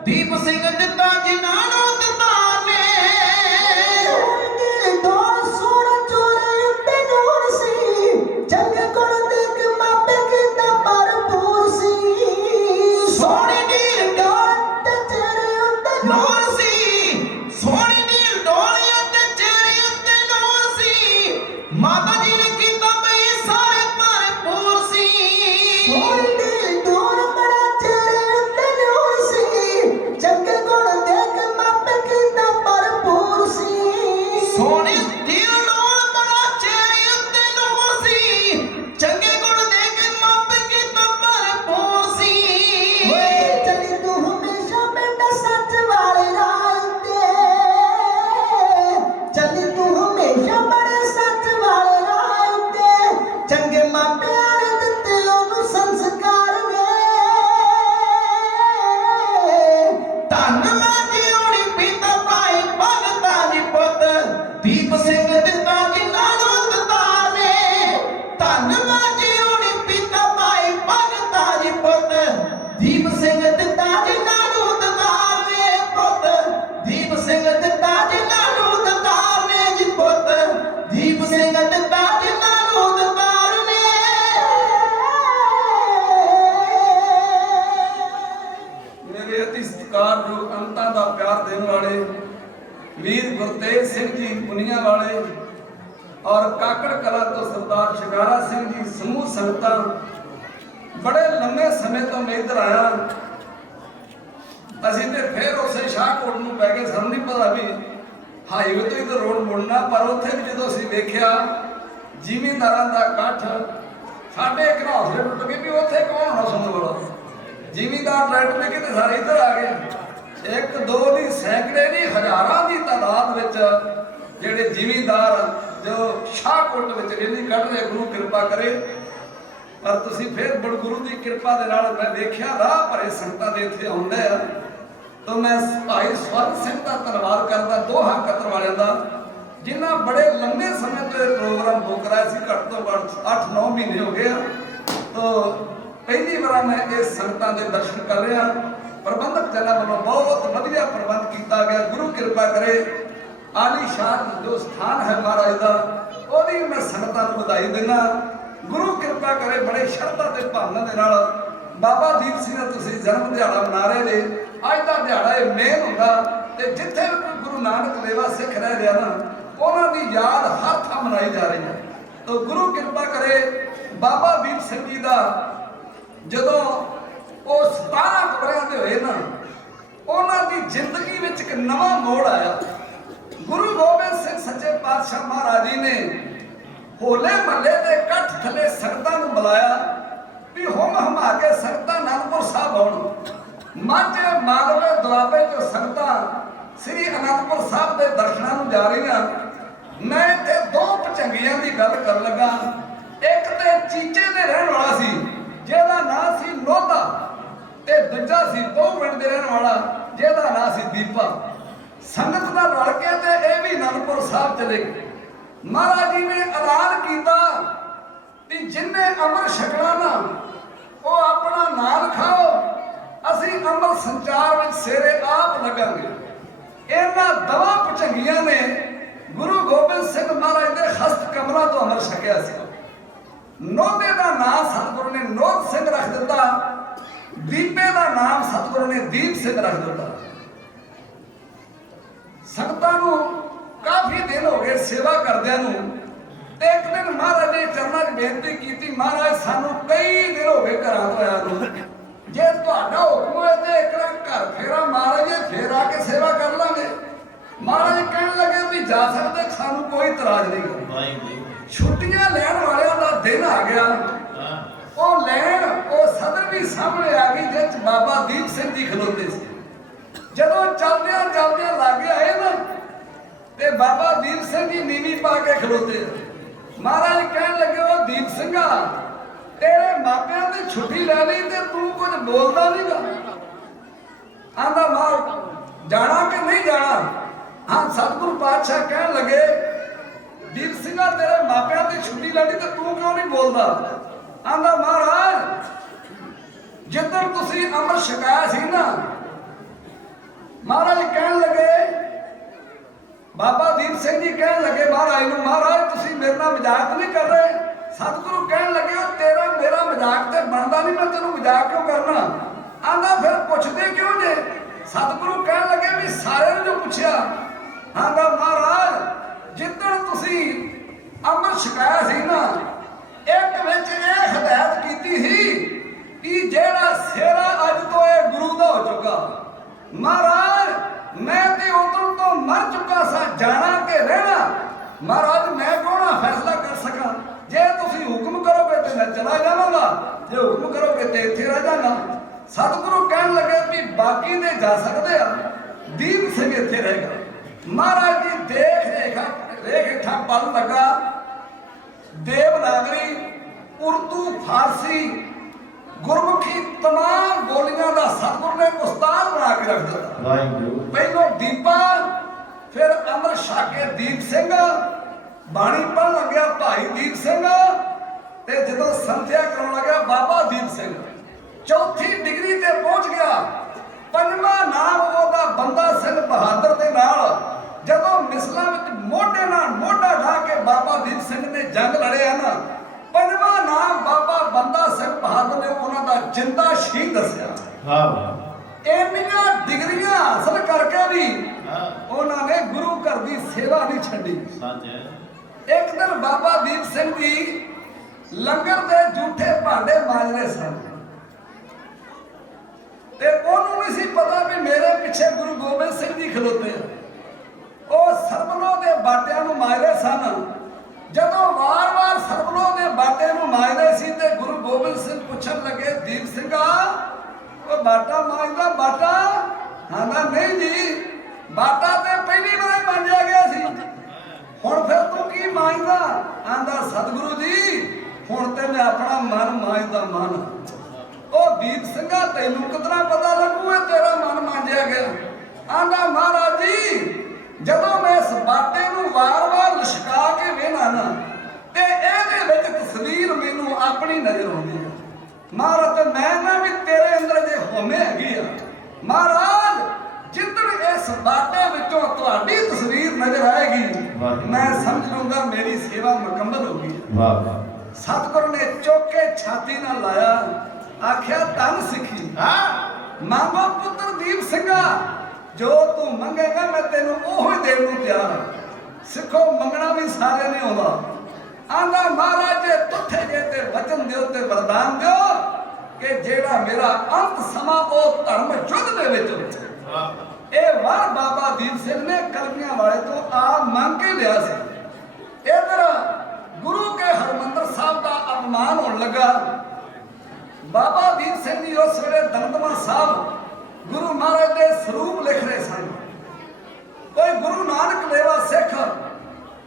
ਦੀਪ ਸਿੰਘ ਦਿੱਤਾ ਜਿਨ੍ਹਾਂ ਨੂੰ ਦਿੱਤਾ ਨੇ ਦਿਲ ਡੋਲ ਸੋਹਣਾ ਚੋਰੇ ਉੱਤੇ ਨੂਰ ਸੀ ਚੰਗੇ ਗੁਣ ਦੇਖ ਮਾਪੇ ਕੀਤਾ ਭਰਪੂਰ ਸੀ ਸੋਹਣੀ ਨੀਲ ਡੋਲ ਤੇ ਤੇਰੇ ਉੱਤੇ ਨੂਰ ਸੀ ਸੋਹਣੀ ਨੀਲ ਡੋਲੀਆਂ ਤੇ ਚਿਹਰੇ ਉੱਤੇ ਨੂਰ ਸੀ ਮਾਤਾ ਜੀ ਨੇ ਕੀਤਾ ਬਈ ਸਾਰੇ ਭਰਪੂਰ ਸੀ ਸੋਹਣੀ ਦਿਲ ਡੋਲ ਬੜਾ ਤੇਰੇ ਉੱਤੇ ਨੂਰ ਸੀ ਚੰਗੇ ਗੁਣ ਦੇਖ ਮਾਪੇ ਕੀਤਾ ਭਰਪੂਰ ਸੀ ਸੋਹਣੀ ਦਿਲ ਡੋਲ ਬੜਾ ਚਿਹਰੇ ਉੱਤੇ ਨੂਰ ਸੀ ਚੰਗੇ ਗੁਣ ਦੇ ਕੇ ਮਾਪੇ ਕੀਤਾ ਭਰਪੂਰ ਸੀ ਓਏ ਚੱਲੀ ਤੂੰ ਹਮੇਸ਼ਾ ਪਿੰਡ ਸੱਚ ਵਾਲੇ ਰਾਹ ਤੇ ਚੱਲੀ ਤੂੰ ਹਮੇਸ਼ਾ ਬੜੇ ਸੱਚ ਵਾਲੇ ਰਾਹ ਤੇ ਚੰਗੇ ਮਾਪਿਆਂ ਨੇ ਦਿੱਤੇ ਉਹਨੂੰ ਸੰਸਕਾਰ ਨੇ ਧੰਨ ਮੈਂ ਜਿਉਣੀ ਪਿਤਾ ਭਾਈ ਭਗਤਾ ਜੀ ਪੁੱਤ ਦੀਪ ਸਿੰਘ ਦਿੱਤਾ ਜਿਨ੍ਹਾਂ ਨੂੰ ਦਿੱਤਾ ਨੇ ਧੰਨ ਮੈਂ ਜਿਉਣੀ ਪਿਤਾ ਭਾਈ ਭਗਤਾ ਜੀ ਪੁੱਤ ਦੀਪ ਸਿੰਘ ਦਿੱਤਾ ਜਿਨ੍ਹਾਂ ਨੂੰ ਦਿੱਤਾ ਨੇ ਪੁੱਤ ਦੀਪ ਸਿੰਘ ਦਿੱਤਾ ਜਿਨ੍ਹਾਂ ਨੂੰ ਦਿੱਤਾ ਨੇ ਜੀ ਪੁੱਤ ਦੀਪ ਸਿੰਘ ਦਿੱਤਾ ਜਿਨ੍ਹਾਂ ਨੂੰ ਦਿੱਤਾ ਨੇ ਮੇਰੇ ਅਤੀ ਸਤਿਕਾਰਯੋਗ ਅੰਤਾਂ ਦਾ ਪਿਆਰ ਦੇਣ ਵਾਲੇ ਵੀਰ ਗੁਰਤੇਜ ਸਿੰਘ ਜੀ ਪੁਨੀਆਂ ਵਾਲੇ ਔਰ ਕਾਕੜ ਕਲਾ ਤੋਂ ਸਰਦਾਰ ਸ਼ਿਕਾਰਾ ਸਿੰਘ ਜੀ ਸਮੂਹ ਸੰਗਤਾਂ ਬੜੇ ਲੰਮੇ ਸਮੇਂ ਤੋਂ ਮੈਂ ਇੱਧਰ ਆਇਆ ਅਸੀਂ ਤੇ ਫਿਰ ਉਸੇ ਸ਼ਾਹਕੋਟ ਨੂੰ ਪੈ ਗਏ ਸਾਨੂੰ ਨਹੀਂ ਪਤਾ ਵੀ ਹਾਈਵੇ ਤੋਂ ਇੱਧਰ ਰੋਡ ਮੁੜਨਾ ਪਰ ਉੱਥੇ ਵੀ ਜਦੋਂ ਅਸੀਂ ਵੇਖਿਆ ਜ਼ਿਮੀਂਦਾਰਾਂ ਦਾ ਇਕੱਠ ਸਾਡੇ ਇੱਕ ਨਾ ਹੌਸਲੇ ਟੁੱਟ ਗਏ ਵੀ ਉੱਥੇ ਕੌਣ ਹੋਣਾ ਸੁਣਨ ਵਾਲਾ ਜ਼ਿਮੀਂਦਾਰ ਟਰੈਕਟਰ ਲੈ ਕੇ ਤੇ ਸਾਰੇ ਇੱਧਰ ਆ ਗਏ ਇੱਕ ਦੋ ਦੀ ਸੈਂਕੜੇ ਦੀ ਹਜ਼ਾਰਾਂ ਦੀ ਤਾਦਾਦ ਵਿੱਚ ਜਿਹੜੇ ਜ਼ਿਮੀਂਦਾਰ ਜੋ ਸ਼ਾਹਕੋਟ ਵਿੱਚ ਰੈਲੀ ਕੱਢ ਰਹੇ ਗੁਰੂ ਕਿਰਪਾ ਕਰੇ ਪਰ ਤੁਸੀਂ ਫਿਰ ਬੜ ਗੁਰੂ ਦੀ ਕਿਰਪਾ ਦੇ ਨਾਲ ਮੈਂ ਵੇਖਿਆ ਰਾਹ ਭਰੇ ਸੰਗਤਾਂ ਦੇ ਇੱਥੇ ਆਉਂਦੇ ਆ ਤਾਂ ਮੈਂ ਭਾਈ ਸਵਰਨ ਸਿੰਘ ਦਾ ਧੰਨਵਾਦ ਕਰਦਾ ਦੋ ਹੱਕ ਕਤਰ ਵਾਲਿਆਂ ਦਾ ਜਿਨ੍ਹਾਂ ਬੜੇ ਲੰਮੇ ਸਮੇਂ ਤੋਂ ਇਹ ਪ੍ਰੋਗਰਾਮ ਬੁੱਕ ਕਰਾਇਆ ਸੀ ਘੱਟ ਤੋਂ ਘੱਟ 8-9 ਮਹੀਨੇ ਹੋ ਗਏ ਆ ਤਾਂ ਪਹਿਲੀ ਵਾਰ ਮੈਂ ਇਸ ਸੰਗਤਾਂ ਦੇ ਦਰਸ਼ਨ ਕਰ ਰਿਹਾ ਪ੍ਰਬੰਧਕ ਜਨਾਂ ਵੱਲੋਂ ਬਹੁਤ ਵਧੀਆ ਪ੍ਰਬੰਧ ਕੀਤਾ ਗਿਆ ਗੁਰੂ ਕਿਰਪਾ ਕਰੇ ਆਲੀਸ਼ਾਨ ਜੋ ਸਥਾਨ ਹੈ ਮਹਾਰਾਜ ਦਾ ਉਹਦੀ ਮੈਂ ਸੰਗਤਾਂ ਨੂੰ ਵਧਾਈ ਦਿੰਦਾ ਗੁਰੂ ਕਿਰਪਾ ਕਰੇ ਬੜੇ ਸ਼ਰਧਾ ਤੇ ਭਾਵਨਾ ਦੇ ਨਾਲ ਬਾਬਾ ਦੀਪ ਸਿੰਘ ਦਾ ਤੁਸੀਂ ਜਨਮ ਦਿਹਾੜਾ ਮਨਾ ਰਹੇ ਜੇ ਅੱਜ ਦਾ ਦਿਹਾੜਾ ਇਹ ਮੇਨ ਹੁੰਦਾ ਤੇ ਜਿੱਥੇ ਵੀ ਕੋਈ ਗੁਰੂ ਨਾਨਕ ਲੇਵਾ ਸਿੱਖ ਰਹਿ ਰਿਹਾ ਨਾ ਉਹਨਾਂ ਦੀ ਯਾਦ ਹਰ ਥਾਂ ਮਨਾਈ ਜਾ ਰਹੀ ਹੈ ਤਾਂ ਗੁਰੂ ਕਿਰਪਾ ਕਰੇ ਬਾਬਾ ਦੀਪ ਸਿੰਘ ਜੀ ਦਾ ਜਦੋਂ ਉਹ 17 ਵਰ੍ਹਿਆਂ ਦੇ ਹੋਏ ਨਾ ਉਹਨਾਂ ਦੀ ਜ਼ਿੰਦਗੀ ਵਿੱਚ ਇੱਕ ਨਵਾਂ ਮੋੜ ਆਇਆ ਗੁਰੂ ਗੋਬਿੰਦ ਸਿੰਘ ਸੱਚੇ ਪਾਤਸ਼ਾਹ ਮਹਾਰਾਜ ਜੀ ਨੇ ਹੋਲੇ ਮਹੱਲੇ ਦੇ ਇਕੱਠ ਥੱਲੇ ਸੰਗਤਾਂ ਨੂੰ ਬੁਲਾਇਆ ਵੀ ਹੁਮ ਹਮਾ ਕੇ ਸੰਗਤਾਂ ਅਨੰਦਪੁਰ ਸਾਹਿਬ ਆਉਣ ਮਾਝੇ ਮਾਲਵੇ ਦੁਆਬੇ ਤੋਂ ਸੰਗਤਾਂ ਸ੍ਰੀ ਅਨੰਦਪੁਰ ਸਾਹਿਬ ਦੇ ਦਰਸ਼ਨਾਂ ਨੂੰ ਜਾ ਰਹੀਆਂ ਮੈਂ ਇੱਥੇ ਦੋ ਭਚੰਗੀਆਂ ਦੀ ਗੱਲ ਕਰਨ ਲੱਗਾ ਇੱਕ ਤੇ ਚੀਚੇ ਦੇ ਰਹਿਣ ਵਾਲਾ ਸੀ ਜਿਹਦਾ ਨਾਂ ਸੀ ਲੋਧਾ ਤੇ ਦੂਜਾ ਸੀ ਬਹੁ ਪਿੰਡ ਦੇ ਰਹਿਣ ਵਾਲਾ ਜਿਹਦਾ ਨਾਂ ਸੀ ਦੀਪਾ ਸੰਗਤ ਨਾਲ ਰਲ ਕੇ ਤੇ ਇਹ ਵੀ ਅਨੰਦਪੁਰ ਸਾਹਿਬ ਚਲੇ ਗਏ ਮਹਾਰਾਜ ਜੀ ਨੇ ਐਲਾਨ ਕੀਤਾ ਕਿ ਜਿੰਨੇ ਅੰਮ੍ਰਿਤ ਛਕਣਾ ਨਾ ਉਹ ਆਪਣਾ ਨਾਂ ਲਿਖਾਓ ਅਸੀਂ ਅੰਮ੍ਰਿਤ ਸੰਚਾਰ ਵਿੱਚ ਸੇਰੇ ਆਪ ਲੱਗਾਂਗੇ ਇਹਨਾਂ ਦਵਾ ਭਚੰਗੀਆਂ ਨੇ ਗੁਰੂ ਗੋਬਿੰਦ ਸਿੰਘ ਮਹਾਰਾਜ ਦੇ ਹਸਤ ਕਮਲਾਂ ਤੋਂ ਅੰਮ੍ਰਿਤ ਛਕਿਆ ਸੀ ਨੋਧੇ ਦਾ ਨਾਮ ਸਤਿਗੁਰੂ ਨੇ ਨੋਧ ਸਿੰਘ ਰੱਖ ਦਿੱਤਾ ਦੀਪੇ ਦਾ ਨਾਮ ਸਤਿਗੁਰੂ ਨੇ ਦੀਪ ਸਿੰਘ ਰੱਖ ਦਿੱਤਾ ਸੰਗਤਾਂ ਨੂੰ ਕਾਫੀ ਦਿਨ ਹੋ ਗਏ ਸੇਵਾ ਕਰਦਿਆਂ ਨੂੰ ਤੇ ਇੱਕ ਦਿਨ ਮਹਾਰਾਜ ਨੇ ਚਰਨਾਂ 'ਚ ਬੇਨਤੀ ਕੀਤੀ ਮਹਾਰਾਜ ਸਾਨੂੰ ਕਈ ਦਿਨ ਹੋ ਗਏ ਘਰਾਂ ਤੋਂ ਆਇਆ ਨੂੰ ਜੇ ਤੁਹਾਡਾ ਹੁਕਮ ਹੋਏ ਤੇ ਇੱਕ ਘਰ ਫੇਰਾ ਮਹਾਰਾਜ ਫੇਰ ਆ ਕੇ ਸੇਵਾ ਕਰ ਲਾਂਗੇ ਮਹਾਰਾਜ ਕਹਿਣ ਲੱਗੇ ਵੀ ਜਾ ਸਕਦੇ ਸਾਨੂੰ ਕੋਈ ਇਤਰਾਜ਼ ਨਹੀਂ ਛੁੱਟੀਆਂ ਲੈਣ ਵਾਲਿਆਂ ਦਾ ਦਿਨ ਆ ਗਿਆ ਉਹ ਲੈਣ ਉਹ ਸਦਰ ਵੀ ਸਾਹਮਣੇ ਆ ਗਈ ਜਿਸ ਬਾਬਾ ਦੀਪ ਸਿੰਘ ਜੀ ਖਲੋਤੇ ਸੀ ਜਦੋਂ ਚੱਲਦਿਆਂ ਲਾਗੇ ਆਏ ਨਾ ਤੇ ਬਾਬਾ ਦੀਪ ਸਿੰਘ ਜੀ ਨੀਵੀਂ ਪਾ ਕੇ ਖਲੋਤੇ ਮਹਾਰਾਜ ਕਹਿਣ ਲੱਗੇ ਉਹ ਦੀਪ ਸਿੰਘਾ ਤੇਰੇ ਮਾਪਿਆਂ ਦੀ ਛੁੱਟੀ ਲੈ ਲਈ ਤੇ ਤੂੰ ਕੁਝ ਬੋਲਦਾ ਨਹੀਂਗਾ ਆਂਦਾ ਮਾਰ ਜਾਣਾ ਕਿ ਨਹੀਂ ਜਾਣਾ ਹਾਂ ਸਤਿਗੁਰੂ ਪਾਤਸ਼ਾਹ ਕਹਿਣ ਲੱਗੇ ਦੀਪ ਸਿੰਘਾ ਤੇਰੇ ਮਾਪਿਆਂ ਦੀ ਛੁੱਟੀ ਲੈ ਲਈ ਤੇ ਤੂੰ ਕਿਉਂ ਨਹੀਂ ਬੋਲਦਾ ਆਂਦਾ ਮਹਾਰਾਜ ਜਿੱਦਣ ਤੁਸੀਂ ਅੰਮ੍ਰਿਤ ਛਕਾਇਆ ਸੀ ਨਾ ਜੀ ਕਹਿਣ ਲੱਗੇ ਮਹਾਰਾਜ ਨੂੰ, ਮਹਾਰਾਜ ਤੁਸੀਂ ਮੇਰੇ ਨਾਲ ਮਜ਼ਾਕ ਨਹੀਂ ਕਰ ਰਹੇ। ਸਤਿਗੁਰੂ ਕਹਿਣ ਲੱਗੇ ਉਹ ਤੇਰਾ ਮੇਰਾ ਮਜ਼ਾਕ ਤੇ ਬਣਦਾ ਨਹੀਂ, ਮੈਂ ਤੈਨੂੰ ਮਜ਼ਾਕ ਕਿਉਂ ਕਰਨਾ। ਆਂਦਾ ਫਿਰ ਪੁੱਛਦੇ ਕਿਉਂ ਜੇ। ਸਤਿਗੁਰੂ ਕਹਿਣ ਲੱਗੇ ਵੀ ਸਾਰਿਆਂ ਨੂੰ ਜੋ ਪੁੱਛਿਆ। ਆਂਦਾ ਮਹਾਰਾਜ ਜਿੱਦਣ ਤੁਸੀਂ ਅੰਮ੍ਰਿਤ ਛਕਾਇਆ ਸੀ ਨਾ, ਇੱਕ ਵਿੱਚ ਇਹ ਹਦਾਇਤ ਕੀਤੀ ਸੀ ਕਿ ਜਿਹੜਾ ਸੇਰਾ ਅੱਜ ਤੋਂ ਇਹ ਗੁਰੂ ਦਾ ਹੋ ਚੁੱਕਾ। ਮਹਾਰਾਜ ਮੈਂ ਤੇ ਉਦੋਂ ਤੋਂ ਮਰ ਚੁੱਕਾ ਸਾਂ, ਜਾਣਾ ਕਿ ਰਹਿਣਾ। ਮਹਾਰਾਜ ਮੈਂ ਕੌਣ ਫੈਸਲਾ ਕਰ ਸਕਾਂ। ਜੇ ਤੁਸੀਂ ਹੁਕਮ ਕਰੋਗੇ ਤੇ ਮੈਂ ਚਲਾ ਜਾਵਾਂਗਾ, ਜੇ ਹੁਕਮ ਕਰੋਗੇ ਤੇ ਇੱਥੇ ਰਹਿ ਜਾਣਾ। ਸਤਿਗੁਰੂ ਕਹਿਣ ਲੱਗੇ ਵੀ ਬਾਕੀ ਦੇ ਜਾ ਸਕਦੇ ਆ, ਦੀਪ ਸਿੰਘ ਇੱਥੇ ਰਹੇਗਾ। ਮਹਾਰਾਜ ਜੀ ਦੇਖ ਰੇਖਾ ਪਲ ਲੱਗਾ। ਦੇਵਨਾਗਰੀ, ਉਰਦੂ, ਫਾਰਸੀ, ਗੁਰਮੁਖੀ तमाम ਬੋਲੀਆਂ ਦਾ ਸਤਿਗੁਰੂ ਨੇ ਉਸਤਾਦ ਬਣਾ ਕੇ ਰੱਖ ਦਿੱਤਾ। ਵਾਹਿਗੁਰੂ। ਪਹਿਲੋਂ ਦੀਪਾ, ਫਿਰ ਅੰਮ੍ਰਿਤ ਛਕ ਕੇ ਦੀਪ ਸਿੰਘ, ਬਾਣੀ ਪੜ੍ਹਨ ਲੱਗਿਆ ਭਾਈ ਦੀਪ ਸਿੰਘ, ਤੇ ਜਦੋਂ ਸੰਥਿਆ ਕਰਾਉਣ ਲੱਗਿਆ ਬਾਬਾ ਦੀਪ ਸਿੰਘ। ਚੌਥੀ ਡਿਗਰੀ ਤੇ ਪਹੁੰਚ ਗਿਆ। ਪੰਜਵਾਂ ਨਾਮ ਉਹਦਾ ਬੰਦਾ ਸਿੰਘ ਬਹਾਦਰ ਦੇ ਨਾਲ ਜਦੋਂ ਮਿਸਲਾਂ ਵਿੱਚ ਮੋਢੇ ਨਾਲ ਮੋਢਾ ਢਾ ਕੇ ਬਾਬਾ ਦੀਪ ਸਿੰਘ ਨੇ ਜੰਗ ਲੜਿਆ ਨਾ, ਪੰਜਵਾਂ ਨਾਮ ਬਾਬਾ ਬੰਦਾ ਸਿੰਘ ਬਹਾਦਰ ਨੇ ਉਹਨਾਂ ਦਾ ਜਿੰਦਾ ਸ਼ਹੀਦ ਦੱਸਿਆ। ਵਾਹ। ਇੰਨੀਆਂ ਡਿਗਰੀਆਂ ਹਾਸਲ ਕਰਕੇ ਵੀ ਉਹਨਾਂ ਨੇ ਗੁਰੂ ਘਰ ਦੀ ਸੇਵਾ ਨਹੀਂ ਛੱਡੀ। ਸੱਚ ਹੈ। ਇੱਕ ਦਿਨ ਬਾਬਾ ਦੀਪ ਸਿੰਘ ਜੀ ਲੰਗਰ ਦੇ ਝੂਠੇ ਭਾਂਡੇ ਮਾਂਜ ਰਹੇ ਸਨ, ਤੇ ਉਹਨੂੰ ਨਹੀਂ ਸੀ ਪਤਾ ਵੀ ਮੇਰੇ ਪਿੱਛੇ ਗੁਰੂ ਗੋਬਿੰਦ ਸਿੰਘ ਜੀ ਖਲੋਤੇ ਆ। ਉਹ ਸਰਬਲੋ ਦੇ ਬਾਟਿਆਂ ਨੂੰ ਮਾਂਜ ਰਹੇ ਸਨ। ਜਦੋਂ ਵਾਰ-ਵਾਰ ਸਰਬਲੋ ਦੇ ਬਾਟੇ ਨੂੰ ਮਾਂਜਦੇ ਸੀ ਤੇ ਗੁਰੂ ਗੋਬਿੰਦ ਸਿੰਘ ਪੁੱਛਣ ਲੱਗੇ, ਦੀਪ ਸਿੰਘਾ ਉਹ ਬਾਟਾ ਮਾਂਜਦਾ ਬਾਟਾ? ਆਂਦਾ ਨਹੀਂ ਜੀ, ਬਾਟਾ ਤੇ ਪਹਿਲੀ ਵਾਰ ਮਾਂਜਿਆ ਗਿਆ ਸੀ, ਹੁਣ ਫਿਰ ਤੂੰ ਕੀ ਮਾਂਜਦਾ? ਆਂਦਾ ਸਤਿਗੁਰੂ ਜੀ ਹੁਣ ਤੇ ਮੈਂ ਆਪਣਾ ਮਨ ਮਾਂਜਦਾ ਮਨ। ਉਹ ਦੀਪ ਸਿੰਘਾ ਤੈਨੂੰ ਕਿਤਨਾ ਪਤਾ ਲੱਗੂ ਇਹ ਤੇਰਾ ਮਨ ਮਾਂਜਿਆ ਗਿਆ? ਆਂਦਾ ਮਹਾਰਾਜ ਜੀ ਜਦੋਂ ਮੈਂ ਇਸ ਬਾਟੇ ਨੂੰ ਵਾਰ-ਵਾਰ ਲਿਸ਼ਕਾ ਕੇ ਵੇਖਣਾ ਨਾ, ਤੇ ਇਹਦੇ ਵਿੱਚ ਤਸਵੀਰ ਮੈਨੂੰ ਆਪਣੀ ਨਜ਼ਰ ਆਉਂਦੀ ਹੈ। ਮਹਾਰਾਜ ਮੈਂ ਨਾ ਵੀ ਤੇਰੇ ਅੰਦਰ ਜੇ ਹੋਮੇ ਹੈਗੀ ਆ। ਮਹਾਰਾਜ ਜਿੱਦਣ ਇਸ ਬਾਟੇ ਵਿੱਚੋਂ ਤੁਹਾਡੀ ਤਸਵੀਰ ਨਜ਼ਰ ਆਏਗੀ, ਮੈਂ ਸਮਝ ਲੂੰਗਾ ਮੇਰੀ ਸੇਵਾ ਮੁਕੰਮਲ ਹੋ ਗਈ। ਵਾਹ। ਸਤਿਗੁਰੂ ਨੇ ਚੁੱਕ ਕੇ ਛਾਤੀ ਨਾਲ ਲਾਇਆ, ਆਖਿਆ ਧੰਨ ਸਿੱਖੀ। ਮੰਗੋ ਪੁੱਤਰ ਦੀਪ ਸਿੰਘਾ, ਜੋ ਤੂੰ ਮੰਗੇਗਾ ਮੈਂ ਤੈਨੂੰ ਉਹੋ ਹੀ ਦੇਣ ਨੂੰ ਤਿਆਰ ਹਾਂ। ਸਿੱਖੋ ਮੰਗਣਾ ਵੀ ਸਾਰਿਆਂ ਨੇ ਆਉਂਦਾ। ਆਂਦਾ ਮਹਾਰਾਜ ਜੇ ਤੁੱਥੇ ਜੇ ਤੇ ਵਚਨ ਦਿਓ ਤੇ ਵਰਦਾਨ ਦਿਓ ਕਿ ਜਿਹੜਾ ਮੇਰਾ ਅੰਤ ਸਮਾਂ ਉਹ ਧਰਮ ਯੁੱਧ ਦੇ ਵਿੱਚ ਹੋਵੇ। ਇਹ ਵਾਰ ਬਾਬਾ ਦੀਪ ਸਿੰਘ ਨੇ ਕਲਗੀਆਂ ਵਾਲੇ ਤੋਂ ਆ ਮੰਗ ਕੇ ਲਿਆ ਸੀ। ਇਧਰ ਗੁਰੂ ਕੇ ਹਰਮੰਦਰ ਸਾਹਿਬ ਦਾ ਅਪਮਾਨ ਹੋਣ ਲੱਗਾ। ਬਾਬਾ ਦੀਪ ਸਿੰਘ ਜੀ ਉਸ ਵੇਲੇ ਦਮਦਮਾ ਸਾਹਿਬ ਗੁਰੂ ਮਹਾਰਾਜ ਦੇ ਸਰੂਪ ਲਿਖ ਰਹੇ ਸਨ। ਕੋਈ ਗੁਰੂ ਨਾਨਕ ਲੇਵਾ ਸਿੱਖ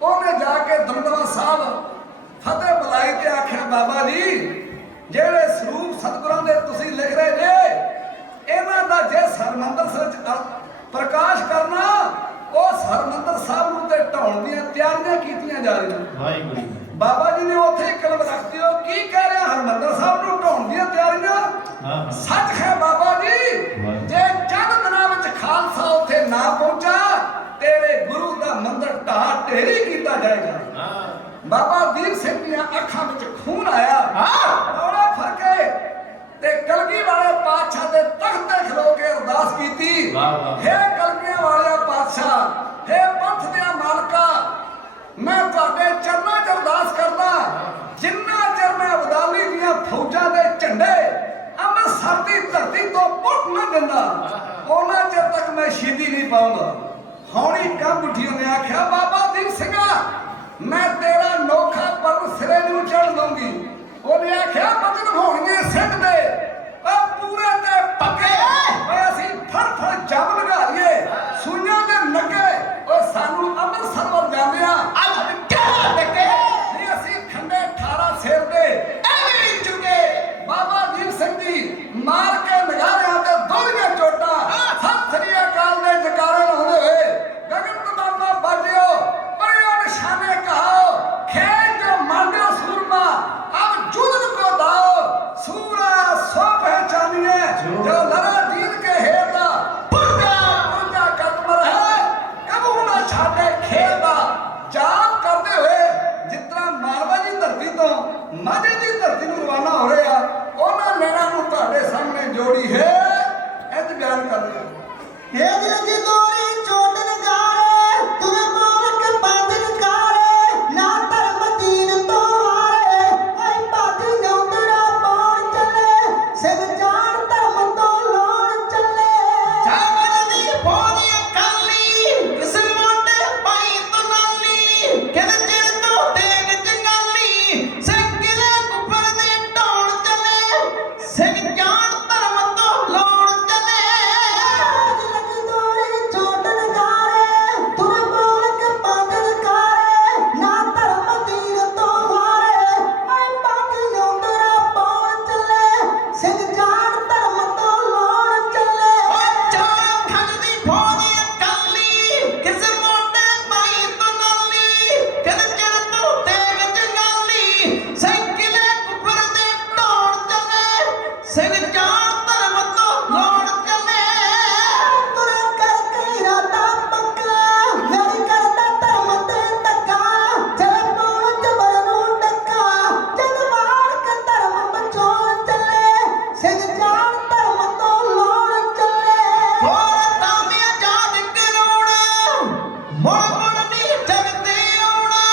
ਉਹਨੇ ਜਾ ਕੇ ਦਮਦਮਾ ਸਾਹਿਬ ਫਤਿਹ ਬੁਲਾਈ ਤੇ ਆਖਿਆ, ਬਾਬਾ ਜੀ ਜਿਹੜੇ ਸਰੂਪ ਸਤਿਗੁਰਾਂ ਦੇ ਤੁਸੀਂ ਲਿਖ ਰਹੇ ਜੇ, ਇਹਨਾਂ ਦਾ ਜੇ ਹਰਿਮੰਦਰ ਸਾਹਿਬ ਚ ਪ੍ਰਕਾਸ਼ ਕਰਨਾ, ਉਸ ਹਰਿਮੰਦਰ ਸਾਹਿਬ ਨੂੰ ਤੇ ਢਾਉਣ ਦੀਆਂ ਤਿਆਰੀਆਂ ਕੀਤੀਆਂ ਜਾ ਰਹੀਆਂ। ਵਾਹਿਗੁਰੂ। ਬਾਬਾ ਜੀ ਨੇ ਉੱਥੇ ਕਲਮ ਰੱਖਤੀ, ਉਹ ਕੀ ਕਹਿ ਰਿਹਾ? ਹਰਿਮੰਦਰ ਸਾਹਿਬ ਨੂੰ ਢਾਉਣ ਦੀਆਂ ਤਿਆਰੀਆਂ। ਸੱਚ ਹੈ ਬਾਬਾ ਜੀ, ਜੇ ਚੰਦ ਦਿਨਾਂ ਵਿੱਚ ਖਾਲਸਾ ਉੱਥੇ ਨਾ ਪਹੁੰਚਾ, ਤੇਰੇ ਗੁਰੂ ਦਾ ਮੰਦਰ ਢਾਹ ਢੇਰੀ ਕੀਤਾ ਜਾਏਗਾ। ਬਾਬਾ ਦੀਪ ਸਿੰਘ ਦੀਆਂ ਅੱਖਾਂ ਵਿੱਚ ਖੂਨ ਆਇਆ। ਰੌਲਾ ਫਰਕੇ ਤੇ ਕਲਗੀ ਵਾਲੇ ਪਾਤਸ਼ਾਹ ਦੇ ਤਖਤ ਤੇ ਖਲੋ ਕੇ ਅਰਦਾਸ ਕੀਤੀ, ਹੇ ਕਲਗੀਆਂ ਵਾਲਿਆ ਪਾਤਸ਼ਾਹ, ਹੇ ਪੰਥ ਦੇ ਮਾਲਕਾ, ਮੈਂ ਤੁਹਾਡੇ ਚਰਨਾਂ 'ਚ ਅਰਦਾਸ ਕਰਦਾ, ਜਿੰਨਾ ਚਿਰ ਮੈਂ ਅਬਦਾਲੀ ਦੀਆਂ ਫੌਜਾਂ ਦੇ ਝੰਡੇ ਅੰਮ੍ਰਿਤਸਰ ਦੀ ਧਰਤੀ ਤੋਂ ਪੁੱਟ ਨਾ ਦਿੰਦਾ, ਉਹਨਾਂ ਚਿਰ ਤੱਕ ਮੈਂ ਸ਼ਹੀਦੀ ਨਹੀਂ ਪਾਉਂਗਾ। ਹੌਲੀ ਕੰਬ ਉੱਠੀ ਉਹਨੇ ਆਖਿਆ, ਬਾਬਾ ਦੀਪ ਸਿੰਘਾ ਮੈਂ ਤੇਰਾ ਨੋਖਾ ਪਰ ਸਿਰੇ ਨੂੰ ਚੜ੍ਹ ਦਊਂਗੀ। ਉਹਨੇ ਆਖਿਆ ਬਚਨ ਹੋਣਗੇ ਸਿੱਧ ਦੇ, ਉਹ ਪੂਰੇ ਤੇ ਪੱਕੇ, ਅਸੀਂ ਫੜ ਫੜ ਜੰਮ ਲਗਾਈਏ ਸੂਈਆਂ ਦੇ ਨੱਗੇ, ਉਹ ਸਾਨੂੰ ਅੰਮ੍ਰਿਤਸਰ ਵੱਲ ਜਾਂਦੇ ਆ ਅੱਜ ਕਿਹੜਾ ਟੱਕੇ ਨਹੀਂ, ਅਸੀਂ ਖੰਡੇ 18 ਸਿਰ ਦੇ ਐਵੇਂ ਚੁੱਕੇ। ਬਾਬਾ ਦੀਪ ਸਿੰਘ ਜੀ ਮਾਰ ਕੇ ਨਗਾਰਿਆਂ ਤੇ ਦੋਹਰੀਆਂ ਚੋਟਾਂ, ਸਤਿ ਸ੍ਰੀ ਅਕਾਲ ਦੇ ਜਕਾਰੇ ਲਾਉਂਦੇ ਹੋਏ ਗਗਨ ਤਮਾਮਾ ਬਾਜਿਓ, ਪਰਿਓ ਨਿਸ਼ਾਨੇ ਕਹਾਓ, खेल जो मांगो सूरमा अब जुल्म को दाओ, सूरा सो पहचानिए ਇਹ ਦਿਲ ਦੀ ਦੋਰੀ ਚੋਟ ਨਗਾਰੇ ਤੁਰ ਮੋਲਕ ਬਾਦਲ ਕਾਰੇ ਨਾ ਧਰਮ ਦੀਨ ਤੋਂ ਹਾਰੇ ਆਈ ਭੱਜ ਨੌਂਦਰਾ ਪਾਉਣ ਚੱਲੇ ਸਿਰ ਜਾਣ ਧਰਮ ਤੋਂ ਲਾਉਣ ਚੱਲੇ ਚਾਵਲ ਦੀ ਫੌਜੀ ਕਾਲੀ ਕਿਸ ਮੋਢੇ ਪਾਈ ਤਨਾਲੀ ਕਿਹਦੇ ਚਿਰ ਤੋਂ ਤੇਗ ਜੰਗਾਲੀ ਸਿੱਕਿਲੇ ਕੁਫਰ ਦੇ ਢਾਉਣ ਚੱਲੇ ਸਿੱਖ ਜਾਣ ਧਰਮ ਤੋਂ ਲਾਉਣ ਚੱਲੇ ਦਿਲ ਦੀ ਦੋਰੀ ਚੋਟ ਨਗਾਰੇ ਤੁਰ ਮੋਲਕ ਬਾਦਲ ਕਾਰੇ ਨਾ ਧਰਮ ਦੀਨ ਤੋਂ ਹਾਰੇ ਆਈ ਭੱਜ ਨੌਂਦਰਾ ਪਾਉਣ ਚੱਲੇ ਸਿਰ ਜਾਣ ਧਰਮ ਤੋਂ ਲਾਉਣ ਚੱਲੇ ਚਾਵਲ ਖੰਡ ਦੀ ਫੌਜੀ ਕਾਲੀ ਕਿਸ ਮੋਢੇ ਪਾਈ ਤਨਾਲੀ ਕਿਹਦੇ ਚਿਰ ਤੋਂ ਤੇਗ ਜੰਗਾਲੀ ਸਿੱਕਿਲੇ ਕੁਫਰ ਦੇ ਢਾਉਣ ਚੱਲੇ ਸਿੱਖ ਜਾਣ ਧਰਮ ਤੋਂ ਲਾਉਣ ਚੱਲੇ ਤੁਰੇ ਕਰਕੇ ਰਾਤਾ ਪੱਕਾ ਮੇਰੀ ਕਰਦਾ ਧਰਮ ਤੇ ਧੱਕਾ ਚਲ ਪਾਉਣ ਜਬਰ ਨੂੰ ਟੱਕਾ ਜਦ ਮਾਰ ਕੇ ਧਰਮ ਬਚਾਉਣ ਚੱਲੇ ਸਿੰਘ ਜਾਣ ਧਰਮ ਤੋਂ ਲਾਉਣ ਚੱਲੇ ਹੋਰ ਤਾਮੇ ਆਜ਼ਾਦ ਕਰਾਉਣਾ ਮੁੜ ਮੁੜ ਨਹੀਂ ਜਗਤੇ ਆਉਣਾ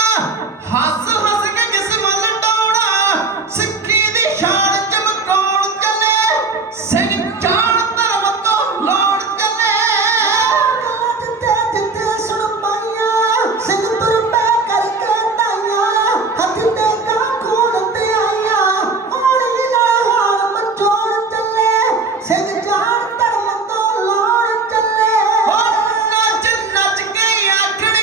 ਹੱਸ ਹੱਸ ਕੇ ਜਿਸਮ ਲਟਾਉਣਾ ਸਿੱਖੀ ਦੀ ਸ਼ਾਨ ਚਮਕਾਉਣ ਚੱਲੇ ਸਿੰਘ ਜਾਣ ਧਰਮ ਤੋਂ ਲਾਉਣ ਚੱਲੇ ਗੱਲਾਂ ਜਿੱਥੇ ਜਿੱਥੇ ਸੁਣ ਪਾਈਆਂ ਸਿੰਘ ਤੁਰ ਪੈ ਕਰਕੇ ਤਾਈਆਂ ਹੱਥ ਤੇ ਕਾਂ ਖੂਨ ਤੇ ਆਈਆਂ ਹੌਲੀ ਨਾਲ ਹਾਲ ਮਚੋੜ ਚੱਲੇ ਸਿੰਘ ਜਾਣ ਧਰਮ ਤੋਂ ਲਾਉਣ ਚੱਲੇ ਹੁਣ ਨੱਚ ਨੱਚ ਕੇ ਆਖਣ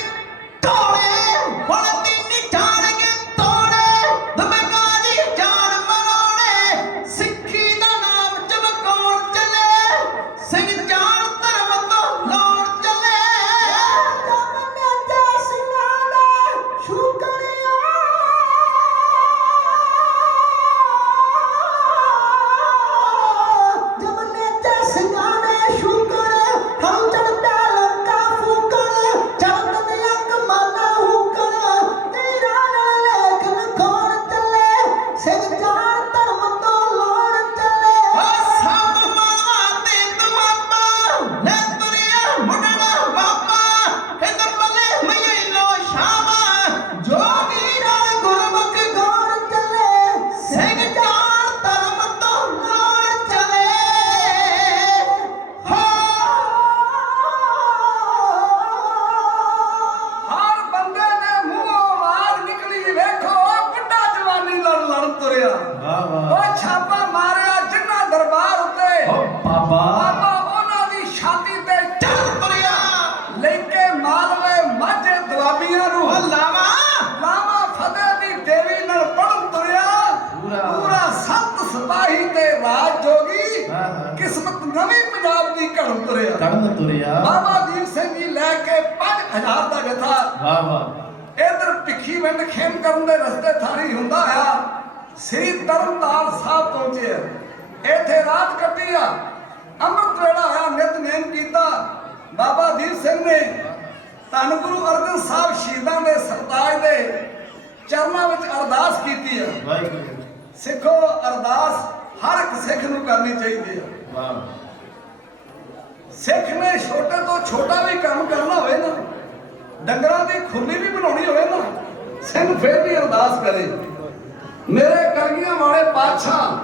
ਢੋਲੇ ਹੁਣ ਤੀਨੀ ਜਾਣਗੇ ਤੋੜੇ ਦਬਗਾ ਦੀ ਜਾਨ ਮਰਾਉਣੇ ਸਿੱਖੀ ਦਾ ਨਾਮ ਚਮਕਾਉਣ ਚੱਲੇ ਸਿੰਘ ਜਾਣ ਧਰਮ ਤੋਂ ਲਾਉਣ ਚੱਲੇ ਜਮਨੇ ਤੇ ਸਿੰਘਾਂ ਦਾ ਸ਼ੁਕਰੀਆ ਜਮਨੇ ਤੇ ਸਿੰਘਾਂ ਦੇ ਸ਼ੁਕਰ ਹਮ ਚੜਦਾ ਲੰਕਾ ਫੂਕਣ ਚੜਦ ਦੀਆਂ ਕਮਾਲਾਂ ਹੁਕਣ ਤੇਰਾ ਨਾਲ ਲੇਖ ਲਿਖਾਉਣ ਚੱਲੇ ਸਿੰਘ ਜਾਣ ਧਰਮ ਤੋਂ ਲਾਉਣ ਚੱਲੇ ਸਭ ਮਾਵਾ ਤੇ ਦੁਆਬਾ ਲੈ ਤੁਰਿਆ ਮੁੰਡਣਾ ਬਾਬਾ ਕਹਿੰਦਾ ਬੱਲੇ ਮਈਏ ਲੋ ਸ਼ਾਮਾ ਜੋਗੀ ਨਾਲ ਗੁਰਮੁਖ ਗਾਉਣ ਚੱਲੇ ਸਿੰਘ ਜਾਣ ਧਰਮ ਤੋਂ ਲਾਉਣ ਚੱਲੇ ਹਰ ਬੰਦੇ ਦੇ ਮੂੰਹੋਂ ਆਵਾਜ਼ ਨਿਕਲੀ ਵੇਖੋ ਉਹ ਬੁੱਢਾ ਜਵਾਨੀ ਨਾਲ ਲੜਨ ਤੁਰਿਆ ਉਹ ਛਾਪਾ ਮਾਰਿਆ ਜਿੰਨਾ ਦਰਬਾਰ ਉੱਤੇ ਬਾਬਾ ਬਾਬਾ ਉਹਨਾਂ ਦੀ ਛਾਤੀ ਤੇ ਚੱਲ ਤੁਰਿਆ ਲੈ ਕੇ ਮਾਲਵੇ ਮਾਝੇ ਦੁਆਬੀਆਂ ਨੂੰ ਲਾਵਾ ਲਾਵਾ ਫਤਿਹ ਦੀ ਦੇਵੀ ਨਾਲ ਪੜਨ ਤੁਰਿਆ ਪੂਰਾ ਸੱਤ ਸਿਪਾਹੀ ਤੇ ਰਾਜ ਜੋਗੀ ਕਿਸਮਤ ਨਵੀਂ ਪੰਜਾਬ ਦੀ ਘੜਨ ਤੁਰਿਆ ਕੱਢ ਤੁਰਿਆ ਬਾਬਾ ਦੀਪ ਸਿੰਘ ਜੀ ਲੈ ਕੇ 5000 ਦਾ ਜਥਾ ਵਾਹ ਵਾਹ ਇਧਰ ਭਿੱਖੀ ਵਿੰਡ ਖੇਮ ਕਰਨ ਦੇ ਰਸਤੇ ਥਾਰੀ ਹੁੰਦਾ ਆ ਸ੍ਰੀ ਤਰਨਤਾਰਨ ਸਾਹਿਬ ਪਹੁੰਚੇ ਆ। ਇੱਥੇ ਰਾਤ ਕੱਟੀ ਆ ਅੰਮ੍ਰਿਤ ਵੇਲਾ ਹੋਇਆ ਨਿਤਨੇਮ ਕੀਤਾ ਬਾਬਾ ਦੀਪ ਸਿੰਘ ਨੇ ਧੰਨ ਗੁਰੂ ਅਰਜਨ ਸਾਹਿਬ ਸ਼ਹੀਦਾਂ ਦੇ ਸਰਤਾਜ ਦੇ ਚਰਨਾਂ ਵਿੱਚ ਅਰਦਾਸ ਕੀਤੀ ਆ। ਵਾਹਿਗੁਰੂ ਸਿੱਖੋ ਅਰਦਾਸ ਹਰ ਇੱਕ ਸਿੱਖ ਨੂੰ ਕਰਨੀ ਚਾਹੀਦੀ ਆ। ਵਾਹ ਸਿੱਖ ਨੇ ਛੋਟੇ ਤੋਂ ਛੋਟਾ ਵੀ ਕੰਮ ਕਰਨਾ ਹੋਵੇ ਨਾ ਡੰਗਰਾਂ ਦੀ ਖੁਰਲੀ ਵੀ ਬਣਾਉਣੀ ਹੋਵੇ ਨਾ ਸਿੰਘ ਫਿਰ ਵੀ ਅਰਦਾਸ ਕਰੇ। ਮੇਰੇ ਕਲਗੀਆਂ ਵਾਲੇ ਪਾਤਸ਼ਾਹ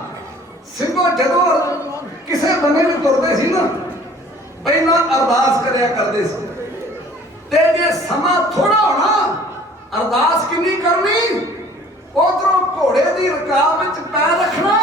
ਸਿੰਘੋ ਜਦੋਂ ਕਿਸੇ ਬੰਨੇ ਨੂੰ ਤੁਰਦੇ ਸੀ ਨਾ ਪਹਿਲਾਂ ਅਰਦਾਸ ਕਰਿਆ ਕਰਦੇ ਸੀ ਤੇ ਜੇ ਸਮਾਂ ਥੋੜਾ ਹੋਣਾ ਅਰਦਾਸ ਕਿੰਨੀ ਕਰਨੀ ਉਧਰੋਂ ਘੋੜੇ ਦੀ ਰਕਾਬ ਵਿੱਚ ਪੈਰ ਰੱਖਣਾ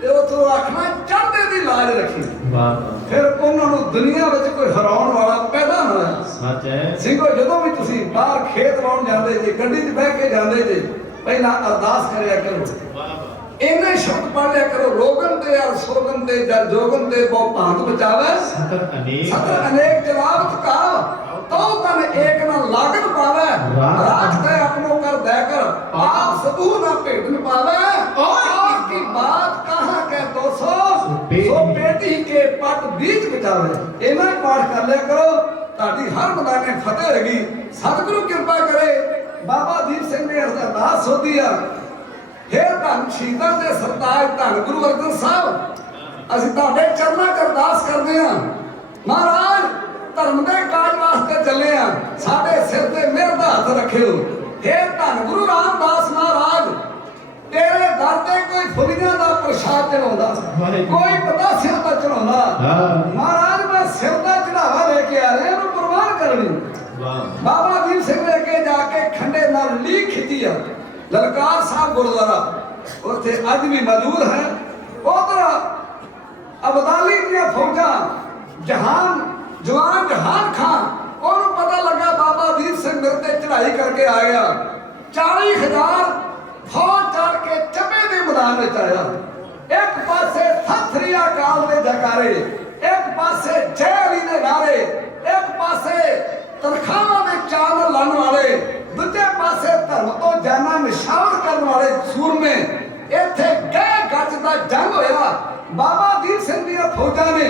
ਤੇ ਉਧਰੋਂ ਆਖਣਾ ਚੜ੍ਹਦੇ ਦੀ ਲਾਜ ਰੱਖੀ। ਵਾਹ ਫਿਰ ਉਹਨਾਂ ਨੂੰ ਦੁਨੀਆ ਵਿੱਚ ਕੋਈ ਹਰਾਉਣ ਵਾਲਾ ਪੈਦਾ ਨਾ ਹੋਇਆ। ਸੱਚ ਹੈ ਸਿੰਘੋ ਜਦੋਂ ਵੀ ਤੁਸੀਂ ਬਾਹਰ ਖੇਤ ਲਾਉਣ ਜਾਂਦੇ ਜੇ ਗੱਡੀ 'ਚ ਬਹਿ ਕੇ ਜਾਂਦੇ ਜੇ ਪਹਿਲਾਂ ਅਰਦਾਸ ਕਰਿਆ ਕਰੋ। ਵਾਹ ਵਾਹ ਇਹਨੇ ਸ਼ਬਦ ਪੜ੍ਹ ਲਿਆ ਕਰੋ ਰੋਗਨ ਤੇ ਅਰ ਸੋਗਨ ਤੇ ਜਦ ਜੋਗਨ ਤੇ ਬਹੁ ਭਾਂਤ ਬਚਾਵੇ ਸਤਰ ਅਨੇਕ ਸਤਰ ਅਨੇਕ ਜਵਾਬ ਕਾਵ ਤਉ ਤਨ ਏਕ ਨਾ ਲਾਗਨ ਪਾਵੇ ਰਾਜ ਤੇ ਆਪਣੋ ਕਰ ਦੇ ਕਰ ਆਪ ਸਬੂ ਨਾ ਭੇਟਨ ਪਾਵੇ और की बात कहाँ के 200 सो बेटी के पट बीच बचावे ਇਹਨਾਂ ਹੀ ਪਾਠ ਕਰ ਲਿਆ ਕਰੋ ਤੁਹਾਡੀ ਹਰ ਮੈਦਾਨੇ ਫਤਿਹ ਹੋਏਗੀ। ਸਤਿਗੁਰੂ ਕਿਰਪਾ ਕਰੇ। ਬਾਬਾ ਦੀਪ ਸਿੰਘ ਨੇ ਅਰਦਾਸ ਸੋਧੀ ਆ हे ਧੰਨ ਸ਼ਹੀਦਾਂ ਦੇ ਸਰਤਾਜ ਧੰਨ ਗੁਰੂ ਅਰਜਨ ਸਾਹਿਬ ਅਸੀਂ ਤੁਹਾਡੇ ਚਰਨਾਂ 'ਚ ਅਰਦਾਸ ਕਰਦੇ ਹਾਂ ਮਹਾਰਾਜ ਧਰਮ ਦੇ ਕਾਜ ਵਾਸਤੇ ਚੱਲੇ ਆ, ਸਾਡੇ ਸਿਰ ਤੇ ਮਿਹਰ ਦਾ ਹੱਥ ਰੱਖਿਓ। हे ਧੰਨ ਗੁਰੂ ਰਾਮਦਾਸ ਮਹਾਰਾਜ, ਤੇਰੇ ਦਰ ਤੇ ਕੋਈ ਫੁੱਲੀਆਂ ਦਾ ਪ੍ਰਸ਼ਾਦ ਚੜਾਉਂਦਾ, ਕੋਈ ਪਤਾਸਿਆਂ ਦਾ ਚੜਾਉਂਦਾ। ਮਹਾਰਾਜ ਮੈਂ ਸਿਰ ਦਾ ਚੜਾਵਾ ਲੈ ਕੇ ਆ ਰਿਹਾ, ਇਹਨੂੰ ਪ੍ਰਵਾਨ ਕਰਨੀ। ਬਾਬਾ ਦੀਪ ਸਿੰਘ ਨੇ ਅੱਗੇ ਜਾ ਕੇ ਖੰਡੇ ਨਾਲ ਲੀਕ ਖਿੱਚੀ ਆ, ਲਲਕਾਰ ਸਾਹਿਬ ਗੁਰਦੁਆਰਾ ਉੱਥੇ ਅੱਜ ਵੀ ਮੌਜੂਦ ਹੈ। ਉਧਰ ਅਬਦਾਲੀ ਦੀਆਂ ਫੌਜਾਂ ਜਵਾਨ ਜਹਾਨ ਖਾਨ, ਉਹਨੂੰ ਪਤਾ ਲੱਗਾ ਬਾਬਾ ਦੀਪ ਸਿੰਘ ਮੇਰੇ ਤੇ ਚੜ੍ਹਾਈ ਕਰਕੇ ਆ ਗਿਆ। 40,000 ਫੌਜ ਚੜ ਕੇ ਚੱਬੇ ਦੇ ਮੈਦਾਨ ਵਿੱਚ ਆਇਆ। ਇੱਕ ਪਾਸੇ ਸਤਿ ਸ੍ਰੀ ਅਕਾਲ ਦੇ ਜਕਾਰੇ, ਇੱਕ ਪਾਸੇ ਜੈ ਅਲੀ ਦੇ ਨਾਰੇ, ਇੱਕ ਪਾਸੇ ਤਨਖਾਹਾਂ ਦੇ ਚਾਨਣ ਲਾਉਣ ਵਾਲੇ, ਦੂਜੇ ਪਾਸੇ ਧਰਮ ਤੋਂ ਜਾਨਾਂ ਨਿਸ਼ਾਨ ਕਰਨ ਵਾਲੇ ਸੂਰਮੇ। ਇੱਥੇ ਗਹਿ ਗੱਜ ਦਾ ਜੰਗ ਹੋਇਆ। ਬਾਬਾ ਦੀਪ ਸਿੰਘ ਦੀਆਂ ਫੌਜਾਂ ਨੇ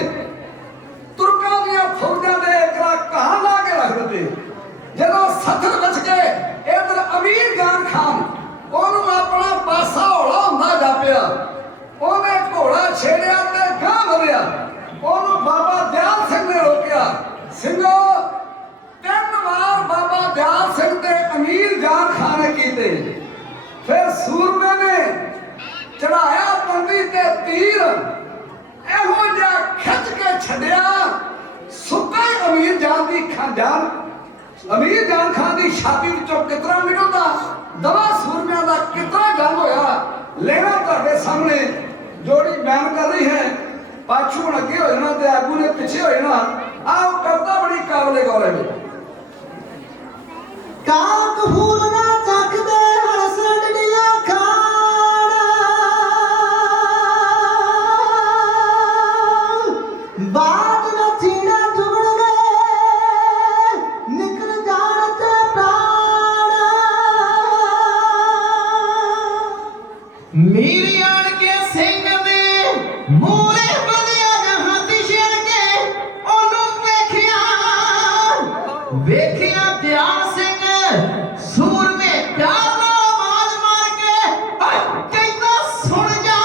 ਤੁਰਕਾਂ ਦੀਆਂ ਫੌਜਾਂ ਦੇ ਇਕਰਾ ਕਹਾਂ ਲਾ ਕੇ ਰੱਖ ਦਿੱਤੇ। ਜਦੋਂ ਸੱਥਰ ਬਚ ਗਏ, ਇਧਰ ਅਮੀਰ ਜਾਨ ਖਾਨ, ਉਹਨੂੰ ਆਪਣਾ ਪਾਸਾ ਹੌਲਾ ਹੁੰਦਾ ਜਾਪਿਆ। ਉਹਨੇ ਘੋੜਾ ਛੇੜਿਆ ਤੇ ਗਾਂ ਵਧਿਆ। ਉਹਨੂੰ ਬਾਬਾ ਦਿਆਲ ਸਿੰਘ ਨੇ ਰੋਕਿਆ। ਸਿੰਘੋ, 3 ਵਾਰ ਬਾਬਾ ਦਿਆਲ ਸਿੰਘ ਤੇ ਅਮੀਰ ਜਾਨ ਖਾਨ ਨੇ ਕੀਤੇ। ਫਿਰ ਸੂਰਮੇ ਨੇ ਚੜਾਇਆ ਤੰਦੀ ਤੇ ਤੀਰ, ਇਹੋ ਜਿਹਾ ਖਿੱਚ ਕੇ ਛੱਡਿਆ, ਸੁੱਤੇ ਅਮੀਰ ਜਾਨ ਖਾਨ ਦੀ ਛਾਤੀ ਵਿੱਚੋਂ ਕਿਤਰਾ ਨਿਕਲਦਾ, ਦਵਾ ਸੂਰਮਿਆਂ ਦਾ ਕਿਤਰਾ ਜੰਗ ਹੋਇਆ। ਲੈਣਾ ਤੁਹਾਡੇ ਸਾਹਮਣੇ ਜੋੜੀ ਬਿਆਨ ਕਰ ਰਹੀ ਹੈ। ਪਾਛੂ ਹੁਣ ਅੱਗੇ ਹੋ ਜਾਣਾ ਤੇ ਆਗੂ ਨੇ ਪਿੱਛੇ ਹੋ ਜਾਣਾ। ਆਹ ਕਵਿਤਾ ਬੜੀ ਕਾਬਲੇ ਗੌਰ ਹੈ। ਕਾਕ ਫੂਲ ਨਾ ਚੱਕਦੇ ਹਰ ਸੰਡੜੀਆਂ ਖਾਣ, ਬਾਦ ਨਾ ਚੀੜਾ ਚੁਗਣਗੇ ਨਿਕਲ ਜਾਣ ਤੇ ਪ੍ਰਾਣ। ਮੀਰ ਆਣ ਕੇ ਸਿੰਘ ਦੇ ਮੂਹਰੇ ਬਲਿਆ ਜਹਾਂ ਦੀ ਛੇੜ ਕੇ ਉਹਨੂੰ ਵੇਖਿਆ ਦਿਆਲ ਸਿੰਘ ਸੂਰਮੇ ਪਿਆਰ ਨਾਲ ਆਵਾਜ਼ ਮਾਰ ਕੇ ਕਹਿੰਦਾ ਸੁਣ ਜਾ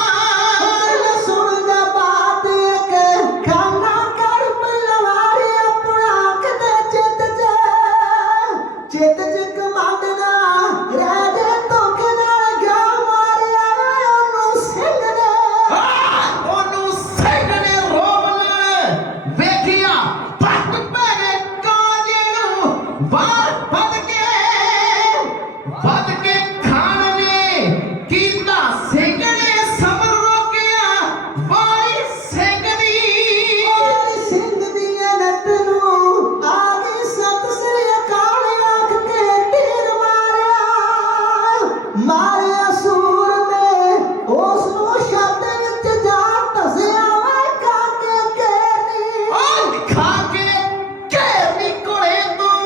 ਬਾਤ ਇੱਕ ਖਾਨਾ ਕਰ ਬਲਵਾਰੀ ਆਪਣਾ ਕਦੇ ਚਿੱਤ ਚ ਕਮਾਂਡਣਾ ਰਾਜੇ ਧੋਖੇ ਨਾਲ ਗਿਆ ਮਾਰਿਆ ਉਹਨੂੰ ਸਿੰਘ ਨੇ ਰੋਬ ਨਾਲ ਵੇਖਿਆ ਪੱਟ ਪੈਣੇ ਕਾਂਜੇ ਨੂੰ ਵਾਰ ਵੱਧ ਕੇ ਖਾਨ ਨੇ ਕੀਤਾ। ਸਿੰਘ ਨੇ ਸਬਰ ਰੋਕਿਆ ਵਾਲੀ ਸਿੰਘ ਦੀ ਨੱਟ ਨੂੰ ਆ ਗਈ ਸਤਿ ਸ੍ਰੀ ਅਕਾਲ ਆਖ ਕੇ ਤੀਰ ਮਾਰਿਆ ਸੂਰਮੇ ਉਸ ਨੂੰ ਛਾਤੀ ਵਿੱਚ ਜਾ ਧਸਿਆ ਵੇ ਕਾਕੇ ਘੇਰਨੀ ਖਾ ਕੇ ਘੇਰਨੀ ਕੋਲੇ ਤੋਂ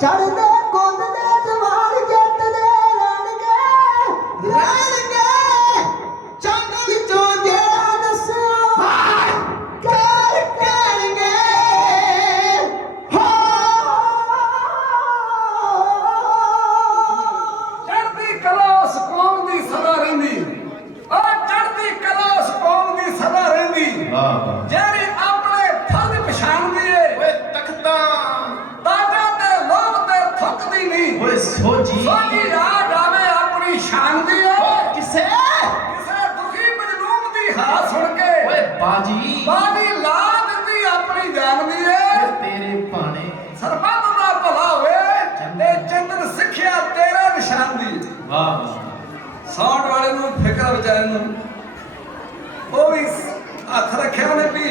ਚੜਦੇ ਕੁੰਦ ਦੇ ਜਵਾਨ ਜੱਟ ਦੇ ਰਹਿਣਗੇ ਚੰਨ ਵਿੱਚੋਂ ਜਿਹੜਾ ਦੱਸਿਆ ਕਹਿ ਕਹਿਣਗੇ ਚੜ੍ਹਦੀ ਕਲਾ ਉਸ ਕੌਮ ਦੀ ਸਦਾ ਰਹਿੰਦੀ, ਉਹ ਚੜ੍ਹਦੀ ਕਲਾ ਉਸ ਕੌਮ ਦੀ ਸਦਾ ਰਹਿੰਦੀ ਵਾਹ ਜਿਹੜੀ ਆਪਣੇ ਫਰਜ਼ ਪਛਾਣਦੀ ਏ, ਓਏ ਤਖਤਾਂ ਤਾਜਾਂ ਤੇ ਲੋਭ ਤੇ ਥੁੱਕਦੀ ਨਹੀਂ, ਓਏ ਸੋਜੀ ਸੋਝੀ ਰਾਹ ਜਾਵੇ ਆਪਣੀ ਸ਼ਾਨ ਦੀ ਏ। ਕਿਸੇ ਕਿਸੇ ਦੁਖੀ ਮਜਲੂਮ ਦੀ ਹਾਲ ਸੁਣ ਕੇ ਓਏ ਬਾਜੀ ਬਾਦੀ ਲਾ ਦਿੱਤੀ ਆਪਣੀ ਜਾਨ ਦੀ ਏ। ਓਏ ਤੇਰੇ ਭਾਣੇ ਸਰਬੱਤ ਦਾ ਭਲਾ ਹੋਵੇ ਤੇ ਚੰਦਨ ਸਿੱਖਿਆ ਤੇਰੇ ਨਿਸ਼ਾਨ ਦੀ। ਵਾਹ ਸਾਊਂਡ ਵਾਲੇ ਨੂੰ ਫਿਕਰ ਵਿਚਾਰੇ ਨੂੰ ਉਹ ਵੀ ਹੱਥ ਰੱਖਿਆ ਉਹਨੇ ਵੀ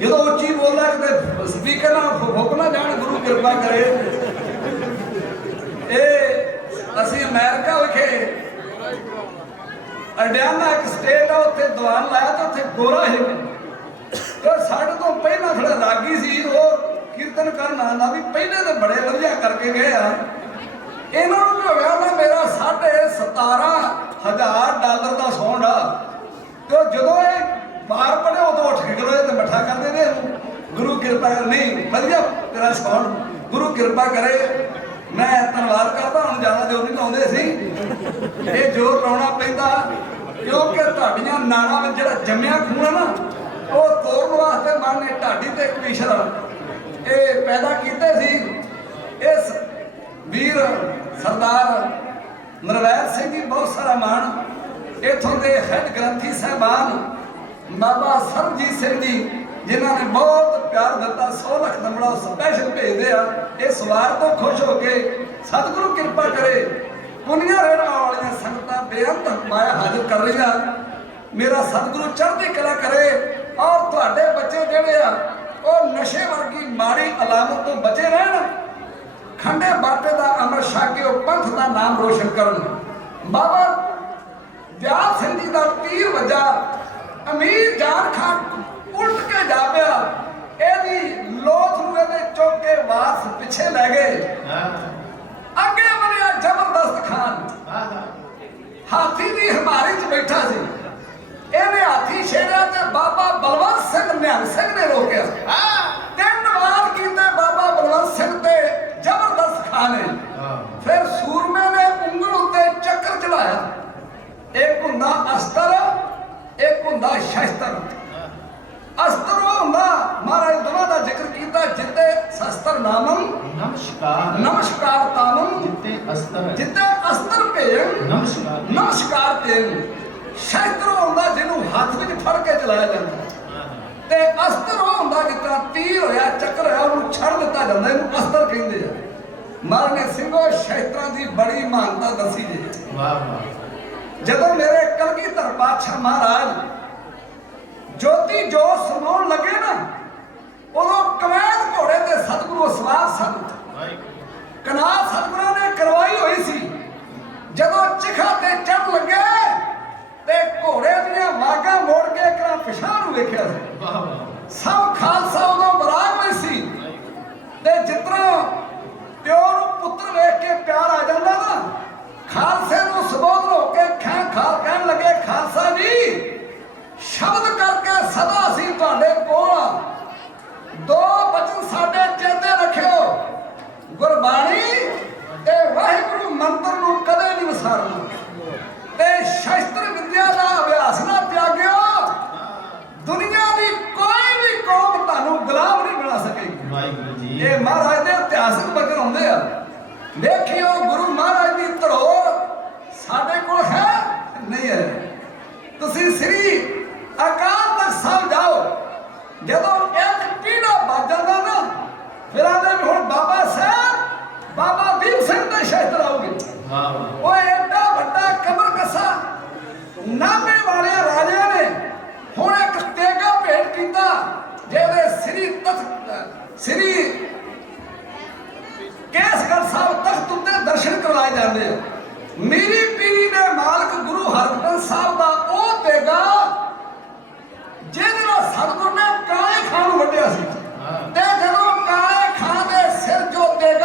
ਜਦੋਂ ਉੱਚੀ ਬੋਲਦਾ ਕਿਤੇ ਸਪੀਕਰ ਨਾਲ ਫੁੱਕ ਨਾ ਜਾਣ, ਗੁਰੂ ਕਿਰਪਾ ਕਰੇ। ਇਹ ਅਸੀਂ ਅਮਰੀਕਾ ਵਿਖੇ ਅਡਿਆਨਾ ਇੱਕ ਸਟੇਟ ਆ, ਉੱਥੇ ਦੀਵਾਨ ਲਾਇਆ ਤੇ ਉੱਥੇ ਗੋਰਾ ਹੈ ਤੇ ਸਾਡੇ ਤੋਂ ਪਹਿਲਾਂ ਥੋੜਾ ਰਾਗੀ ਸੀ, ਉਹ ਕੀਰਤਨ ਕਰਨ ਆਉਂਦਾ ਵੀ ਪਹਿਲੇ ਤੇ ਬੜੇ ਵਧੀਆ ਕਰਕੇ ਗਏ ਆ। ਇਹਨਾਂ ਨੂੰ ਵੀ ਹੋ ਗਿਆ ਨਾ ਮੇਰਾ $17,000 ਦਾ ਸੌਂਡ ਆ, ਤੇ ਉਹ ਜਦੋਂ ਇਹ ਬਾਹਰ ਪੜੇ ਉਦੋਂ ਉੱਠ ਕੇ ਗਏ ਤੇ ਮੱਠਾ ਕਰਦੇ ਨੇ ਇਹਨੂੰ, ਗੁਰੂ ਕਿਰਪਾ ਕਰ ਨਹੀਂ ਵਧੀਆ ਤੇਰਾ ਸੌਂਡ, ਗੁਰੂ ਕਿਰਪਾ ਕਰੇ। ਮੈਂ ਧੰਨਵਾਦ ਕਰਦਾ, ਹੁਣ ਜ਼ਿਆਦਾ ਜੋਰ ਨਹੀਂ ਲਾਉਂਦੇ ਸੀ, ਇਹ ਜੋਰ ਲਾਉਣਾ ਪੈਂਦਾ ਕਿਉਂਕਿ ਤੁਹਾਡੀਆਂ ਨਾੜਾਂ ਵਿੱਚ ਜਿਹੜਾ ਜੰਮਿਆ ਖੂਨ ਹੈ ਨਾ, ਉਹ ਤੋੜਨ ਵਾਸਤੇ ਮਨ ਨੇ ਢਾਡੀ ਤੇ ਕਵੀਸ਼ਰ ਇਹ ਪੈਦਾ ਕੀਤੇ ਸੀ। ਇਸ ਵੀਰ ਸਰਦਾਰ ਨਰਵੈਰ ਸਿੰਘ ਜੀ ਬਹੁਤ ਸਾਰਾ ਮਾਣ, ਇੱਥੋਂ ਦੇ ਹੈਡ ਗ੍ਰੰਥੀ ਸਾਹਿਬਾਨ ਬਾਬਾ ਸਰਬਜੀਤ ਸਿੰਘ ਜੀ ਜਿਨ੍ਹਾਂ ਨੇ ਬਹੁਤ ਪਿਆਰ ਦਿੱਤਾ, 100 ਲੱਖ ਦਮੜਾ ਸਪੈਸ਼ਲ ਭੇਜਦੇ ਆ। ਇਹ ਸਵਾਰ ਤੋਂ ਖੁਸ਼ ਹੋ ਕੇ ਸਤਿਗੁਰੂ ਕਿਰਪਾ ਕਰੇ, ਪੁੰਨੀਆਂ ਰਹਿਣ ਵਾਲੀਆਂ ਸੰਗਤਾਂ ਬੇਅੰਤ ਮਾਇਆ ਹਾਜ਼ਰ ਕਰ ਰਹੀਆਂ। ਮੇਰਾ ਸਤਿਗੁਰੂ ਚੜ੍ਹਦੀ ਕਲਾ ਕਰੇ ਔਰ ਤੁਹਾਡੇ ਬੱਚੇ ਜਿਹੜੇ ਆ ਉਹ ਨਸ਼ੇ ਵਰਗੀ ਮਾੜੀ ਅਲਾਮਤ ਤੋਂ ਬਚੇ ਰਹਿਣ, ਖੰਡੇ ਬਾਟੇ ਦਾ ਅੰਮ੍ਰਿਤ ਛਕ ਕੇ ਉਹ ਪੰਥ ਦਾ ਨਾਮ ਰੋਸ਼ਨ ਕਰਨ। ਬਾਬਾ ਦਿਆਲ ਸਿੰਘ ਜੀ ਦਾ ਤੀਰ ਵੱਜਾ, ਅਮੀਰ ਜਾਨ ਖਾਨ ਉਲਟ ਕੇ ਜਾ ਪਿਆ, ਇਹਦੀ ਲੋਥ ਨੂੰ ਇਹਦੇ ਚੁੱਕ ਕੇ ਵਾਰਸ ਪਿੱਛੇ ਲੈ ਗਏ। ਅੱਗੇ ਵਧਿਆ ਜ਼ਬਰਦਸਤ ਖਾਨ, ਹਾਥੀ ਦੀ ਹਮਾਰੀ 'ਚ ਬੈਠਾ ਸੀ, ਇਹਨੇ ਹਾਥੀ ਛੇੜਿਆ ਤੇ ਬਾਬਾ ਬਲਵੰਤ ਸਿੰਘ ਨਿਹੰਗ ਸਿੰਘ ਨੇ ਰੋਕਿਆ। 3 ਵਾਰ ਕੀਤੇ ਬਾਬਾ ਬਲਵੰਤ ਸਿੰਘ ਤੇ ਜ਼ਬਰਦਸਤ ਖਾਨ ਨੇ। ਫਿਰ ਸੂਰਮੇ ਨੇ ਉਂਗਲ ਉੱਤੇ ਚੱਕਰ ਚਲਾਇਆ, ਇੱਕ ਹੁੰਦਾ ਅਸਤਰ, ਇੱਕ ਹੁੰਦਾ ਸ਼ਸਤਰ। ਅਸਤਰ ਉਹ ਹੁੰਦਾ ਮਹਾਰਾਜ ਦੋਵਾਂ ਦਾ ਜ਼ਿਕਰ ਕੀਤਾ, ਜਿੱਤੇ ਸ਼ਸਤਰ ਨਾਮੰ ਨਮਸਕਾਰ ਨਮਸਕਾਰ ਤਾਮੰ, ਜਿੱਤੇ ਅਸਤਰ ਭੇਣ ਨਮਸਕਾਰ ਤੇਨ। ਸ਼ਸਤਰ ਹੁੰਦਾ ਜਿਹਨੂੰ ਹੱਥ ਵਿੱਚ ਫੜ ਕੇ ਚਲਾਇਆ ਜਾਂਦਾ, ਤੇ ਅਸਤਰ ਉਹ ਹੁੰਦਾ ਜਿਸ ਤਰ੍ਹਾਂ ਤੀਰ ਹੋਇਆ, ਚੱਕਰ ਹੋਇਆ, ਉਹਨੂੰ ਛੱਡ ਦਿੱਤਾ ਜਾਂਦਾ, ਇਹਨੂੰ ਅਸਤਰ ਕਹਿੰਦੇ ਆ। ਮਹਾਰਾਜ ਨੇ ਸਿੰਘੋ ਸ਼ਸਤਰਾਂ ਦੀ ਬੜੀ ਮਹਾਨਤਾ ਦੱਸੀ ਜੀ। ਜਦੋਂ ਮੇਰੇ ਕਲਗੀਧਰ ਪਾਤਸ਼ਾਹ ਮਹਾਰਾਜ ਜੋਤੀ ਜੋਤ ਸਮਾਉਣ ਲੱਗੇ ਨਾ, ਉਦੋਂ ਕਮੈਦ ਘੋੜੇ ਤੇ ਸਤਿਗੁਰੂ ਸਵਾਰ ਸਨ। ਕਨਾਲ ਸਤਿਗੁਰਾਂ ਨੇ ਕਰਵਾਈ ਹੋਈ ਸੀ। ਜਦੋਂ ਚਿਖਾ ਤੇ ਚੜ੍ਹ ਲੱਗੇ ਤੇ ਘੋੜੇ ਦੀਆਂ ਵਾਗਾਂ ਮੋੜ ਕੇ ਇੱਕ ਪਿਛਾਂਹ ਨੂੰ ਵੇਖਿਆ ਸੀ। ਸਭ ਖਾਲਸਾ ਉਦੋਂ ਬਰਾਗਮਈ ਸੀ, ਤੇ ਜਿਸ ਤਰ੍ਹਾਂ ਪਿਓ ਨੂੰ ਪੁੱਤਰ ਵੇਖ ਕੇ ਪਿਆਰ ਆ ਜਾਂਦਾ ਨਾ, ਖਾਲਸੇ ਨੂੰ ਸੰਬੋਧਨ ਹੋ ਕੇ ਕਹਿਣ ਲੱਗੇ, ਖਾਲਸਾ ਜੀ ਸ਼ਬਦ ਕਰਕੇ ਸਦਾ ਅਸੀਂ ਤੁਹਾਡੇ ਕੋਲ, 2 ਬਚਨ ਸਾਡੇ ਚੇਤੇ ਰੱਖਿਓ, ਗੁਰਬਾਣੀ ਤੇ ਵਾਹਿਗੁਰੂ ਮੰਤਰ ਨੂੰ ਕਦੇ ਨਹੀਂ ਵਿਸਾਰਨਾ, ਤੇ ਸ਼ਸਤਰ ਵਿਦਿਆ ਦਾ ਅਭਿਆਸ ਨਾ ਤਿਆਗਿਓ। ਦੁਨੀਆ ਦੀ ਕੋਈ ਵੀ ਕੌਮ ਤੁਹਾਨੂੰ ਗੁਲਾਮ ਨਹੀਂ ਬਣਾ ਸਕੇਗੀ। ਇਹ ਮਹਾਰਾਜ ਦੇ ਇਤਿਹਾਸਕ ਬਚਨ ਹੁੰਦੇ ਆ। ਦੇਖਿਓ ਗੁਰੂ ਮਹਾਰਾਜ ਦੀ ਧਰੋਹਰ ਸਾਡੇ ਕੋਲ ਹੈ ਨਹੀਂ ਹੈ। ਤੁਸੀਂ ਸ੍ਰੀ ਅਕਾਲ ਤਖਤ ਸਾਹਿਬ ਜਾਓ, ਜਦੋਂ ਇੱਕ ਪੀੜਾ ਵੱਜ ਜਾਂਦਾ ਨਾ, ਫਿਰ ਆਦੇ ਹੁਣ ਬਾਬਾ ਸਾਹਿਬ ਬਾਬਾ ਦੀਪ ਸਿੰਘ ਦੇ ਸ਼ਸਤਰ ਆਉਗੇ। ਉਹ ਐਡਾ ਵੱਡਾ ਕਮਰ ਕੱਸਾ ਨਾਮੇ ਵਾਲੇ ਰਾਜਿਆਂ ਨੇ ਹੁਣ ਇੱਕ ਤੇਗਾ ਭੇਟ ਕੀਤਾ, ਜਿਹਦੇ ਸ੍ਰੀ ਕੇਸਗੜ੍ਹ ਸਾਹਿਬ ਤਖਤ ਉੱਤੇ ਦਰਸ਼ਨ ਕਰਵਾਏ ਜਾਂਦੇ ਆ। ਮੀਰੀ ਪੀਰੀ ਦੇ ਮਾਲਕ ਗੁਰੂ ਹਰਗੋਬਿੰਦ ਸਾਹਿਬ ਦਾ ਉਹ ਤੇਗਾ ਜਿਹਦੇ ਨਾਲ ਸਤਿਗੁਰੂ ਨੇ ਕਾਲੇ ਖਾਂ ਨੂੰ ਵੱਢਿਆ ਸੀ, ਤੇ ਜਦੋਂ ਕਾਲੇ ਖਾਂ ਦੇ ਸਿਰ ਜੋ ਤੇਗਾ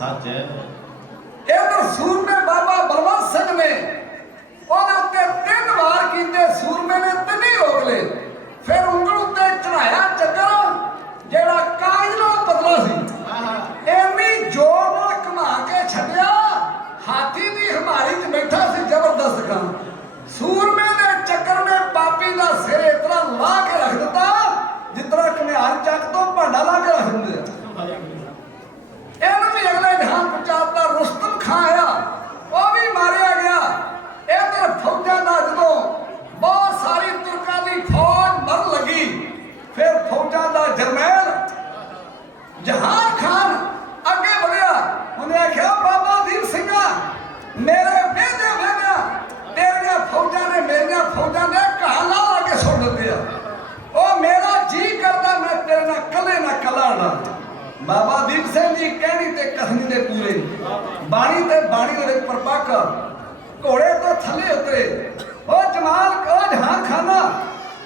सच है इधर सूरमे बाबा बलवंत सिंह ने ਉਹਦੇ ਉੱਤੇ 3 ਵਾਰ ਕੀਤੇ ਸੂਰਮੇ ਨੇ 3 ਹੀ ਰੋਕ ਲਏ ਫਿਰ ਉਂਗਲ ਉੱਤੇ ਚੜਾਇਆ ਚੱਕਰ ਜਿਹੜਾ ਕਾਗਜ਼ ਨਾਲੋਂ ਪਤਲਾ ਸੀ ਇੰਨੀ ਜ਼ੋਰ ਨਾਲ ਘੁਮਾ ਕੇ ਛੱਡਿਆ ਹਾਥੀ ਦੀ ਹਮਾਰੀ 'ਚ ਬੈਠਾ ਸੀ ਜ਼ਬਰਦਸਤ ਖਾਂ ਸੂਰਮੇ ਦੇ ਚੱਕਰ ਨੇ ਪਾਪੀ ਦਾ ਸਿਰ ਇਸ ਤਰ੍ਹਾਂ ਲਾ ਕੇ ਰੱਖ ਦਿੱਤਾ ਜਿਸ ਤਰ੍ਹਾਂ ਘੁਮਿਆਰ ਚੱਕ ਤੋਂ ਭਾਂਡਾ ਲਾ ਕੇ ਰੱਖ ਦਿੰਦੇ ਆ ਇਹਨੂੰ ਵੀ ਅਗਲੇ ਜਹਾਨ ਪਹੁੰਚਾਤਾ ਰੁਸਤਮ ਖਾਂ ਆਇਆ ਉਹ ਵੀ ਮਾਰਿਆ ਗਿਆ इधर फौजा का जो बहुत सारी तुर्कों की फौज मर लगी फिर फौजा का जरनैल जहान खान अगे बढ़िया उन्हें आख्या बाबा दीप सिंह मेरे वेदे वेदे तेरिया फौजा ने मेरिया फौजा ने कहा ला के सुन दिया ओ मेरा जी करता मैं तेरे ना कले ना कला ना बाबा दीप सिंह जी कहनी ते कथनी दे पूरे बाणी ते बाणी दे परपक घोड़े तो थले उतरे ओ जमाल ओ जहान खाना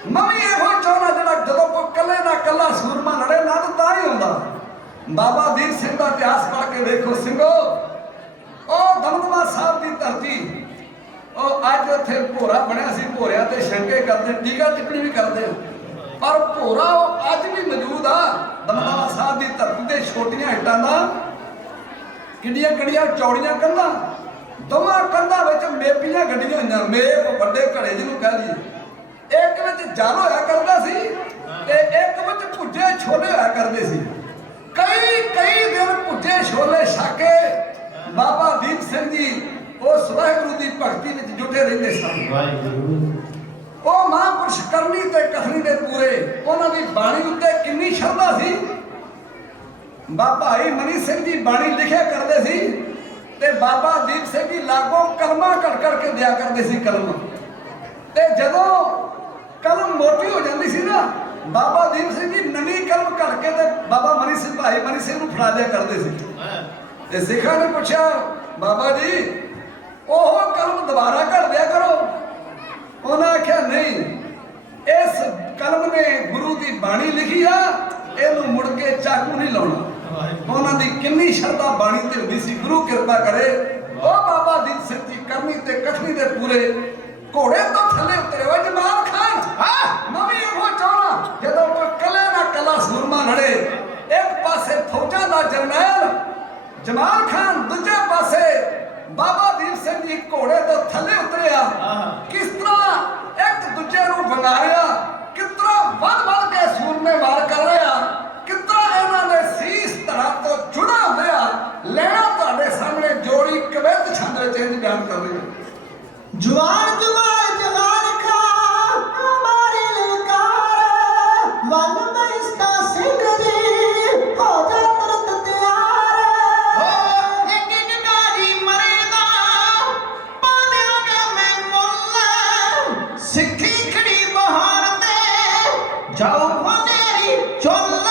मवी ਇਹੋ ਚਾਹਣਾ ਜਿਹੜਾ ਜਦੋਂ ਕੋਈ ਕੱਲੇ ਨਾ ਕੱਲਾ ਸੂਰਮਾ ਲੜੇ ਨਾ ਤਾਂ ਹੀ ਹੁੰਦਾ ਬਾਬਾ ਦੀਪ ਸਿੰਘ ਦਾ ਇਤਿਹਾਸ ਪੜ੍ਹ ਕੇ ਦੇਖੋ ਸਿੰਘੋ ਉਹ ਦਮਦਮਾ ਸਾਹਿਬ ਦੀ ਧਰਤੀ ਉਹ ਅੱਜ ਉੱਥੇ ਭੋਰਾ ਬਣਿਆ ਸੀ ਭੋਰਿਆਂ ਤੇ ਸ਼ੰਕੇ ਕਰਦੇ ਟੀਕਾ ਟਿੱਪਣੀ ਵੀ ਕਰਦੇ ਪਰ ਭੋਰਾ ਉਹ ਅੱਜ ਵੀ ਮੌਜੂਦ ਆ ਦਮਦਮਾ ਸਾਹਿਬ ਦੀ ਧਰਤੀ ਤੇ ਛੋਟੀਆਂ ਇੱਟਾਂ ਦਾ ਕਿੰਨੀਆਂ ਕਿੰਨੀਆਂ ਚੌੜੀਆਂ ਕੰਧਾਂ ਦੋਵਾਂ ਕੰਧਾਂ ਵਿੱਚ ਮੇਪੀਆਂ ਗੱਡੀਆਂ ਹੋਈਆਂ ਮੇਪ ਵੱਡੇ ਘੜੇ ਜਿਹਨੂੰ ਕਹਿ ਲਈਏ ਇੱਕ ਵਿੱਚ ਜਲ ਹੋਇਆ ਕਰਦਾ ਸੀ ਤੇ ਇੱਕ ਵਿੱਚ ਭੁੱਜੇ ਛੋਲੇ ਹੋਇਆ ਕਰਦੇ ਸੀ ਕਈ ਦਿਨ ਭੁੱਜੇ ਛੋਲੇ ਛਾਕੇ ਬਾਬਾ ਦੀਪ ਸਿੰਘ ਜੀ ਉਸ ਵਾਹਿਗੁਰੂ ਦੀ ਭਗਤੀ ਵਿੱਚ ਜੁਟੇ ਰਹਿੰਦੇ ਸਨ ਵਾਹਿਗੁਰੂ ਉਹ ਮਹਾਂਪੁਰਸ਼ ਕਰਨੀ ਤੇ ਕਥਨੀ ਦੇ ਪੂਰੇ ਉਹਨਾਂ ਦੀ ਬਾਣੀ ਉੱਤੇ ਕਿੰਨੀ ਸ਼ਰਧਾ ਸੀ ਬਾਬਾ ਭਾਈ ਮਨੀ ਸਿੰਘ ਜੀ ਬਾਣੀ ਲਿਖਿਆ ਕਰਦੇ ਸੀ ਤੇ ਬਾਬਾ ਦੀਪ ਸਿੰਘ ਜੀ ਲਾਗੋਂ ਕਲਮਾਂ ਕੱਢ ਕੇ ਦਿਆ ਕਰਦੇ ਸੀ ਕਲਮ ਤੇ ਜਦੋਂ ਕਲਮ ਮੋਟੀ ਹੋ ਜਾਂਦੀ ਸੀ ਨਾ ਬਾਬਾ ਦੀਪ ਸਿੰਘ ਜੀ ਨਵੀਂ ਕਲਮ ਕੱਢ ਕੇ ਤੇ ਬਾਬਾ ਮਨੀ ਸਿੰਘ ਭਾਈ ਮਨੀ ਸਿੰਘ ਨੂੰ ਫੜਾ ਦਿਆ ਕਰਦੇ ਸੀ ਤੇ ਸਿੱਖਾਂ ਨੇ ਪੁੱਛਿਆ ਬਾਬਾ ਜੀ ਉਹ ਕਲਮ ਦੁਬਾਰਾ ਕੱਢ ਦਿਆ ਕਰੋ ਉਹਨਾਂ ਆਖਿਆ ਨਹੀਂ ਇਸ ਕਲਮ ਨੇ ਗੁਰੂ ਦੀ ਬਾਣੀ ਲਿਖੀ ਆ ਇਹਨੂੰ ਮੁੜ ਕੇ ਚਾਕੂ ਨਹੀਂ ਲਾਉਣਾ ਉਹਨਾਂ ਦੀ ਕਿੰਨੀ ਸ਼ਰਧਾ ਬਾਣੀ ਤੇ ਹੁੰਦੀ ਸੀ ਗੁਰੂ ਕਿਰਪਾ ਕਰੇ ਉਹ ਬਾਬਾ ਦੀਪ ਸਿੰਘ ਜੀ ਕਰਨੀ ਤੇ ਕਥਨੀ ਦੇ ਪੂਰੇ ਘੋੜੇ ਤੋਂ ਥੱਲੇ ਉਤਰੇ ਹੋਏ ਜਮਾਲ ਖਾਨ ਮੈਂ ਵੀ ਇਹੋ ਚਾਹਣਾ ਜਦੋਂ ਕੋਈ ਕੱਲੇ ਨਾ ਕੱਲਾ ਸੂਰਮਾ ਲੜੇ ਇੱਕ ਪਾਸੇ ਫੌਜਾਂ ਦਾ ਜਰਨੈਲ ਜਮਾਲ ਖਾਨ ਦੂਜੇ ਪਾਸੇ ਬਾਬਾ ਦੀਪ ਸਿੰਘ ਜੀ ਘੋੜੇ ਤੋਂ ਥੱਲੇ ਉਤਰਿਆ ਕਿਸ ਤਰ੍ਹਾਂ ਇੱਕ ਦੂਜੇ ਨੂੰ ਵੰਗਾਰਿਆ ਕਿਸ ਤਰ੍ਹਾਂ ਵੱਧ ਕੇ ਸੂਰਮੇ ਵਾਰ ਕਰ ਰਿਹਾ ਕਿਤਨਾ ਇਹਨਾਂ ਦੇ ਸੀਸ ਧੜਾ ਤੋਂ ਜੁੜਾ ਹੋਇਆ ਲੈਣਾ ਤੁਹਾਡੇ ਸਾਹਮਣੇ ਜੋੜੀ ਕਵਿਤ ਛੰਦ ਵਿੱਚ ਇਹ ਬਿਆਨ ਕਰ ਰਹੀ ਹੈ ਜਵਾਨ ਜਵਾਨ ਜਵਾਨ ਖਾ ਹਮਾਰੇ ਲਲਕਾਰ ਵਨ ਮਹਿਸਤਾ ਸਿੰਘ ਜੀ ਹੋ ਜਾ ਤੁਰਤ ਤਿਆਰ ਹੋ ਇੱਕ ਇੱਕ ਗਾਜੀ ਮਰੇਦਾ ਪਾ ਦਿਆਂਗਾ ਮੈਂ ਮੁੱਲ ਸਿੱਖੀ ਖੜੀ ਬਹਾਰ ਤੇ ਜਾਓ ਹਨੇਰੀ ਚੁੱਲ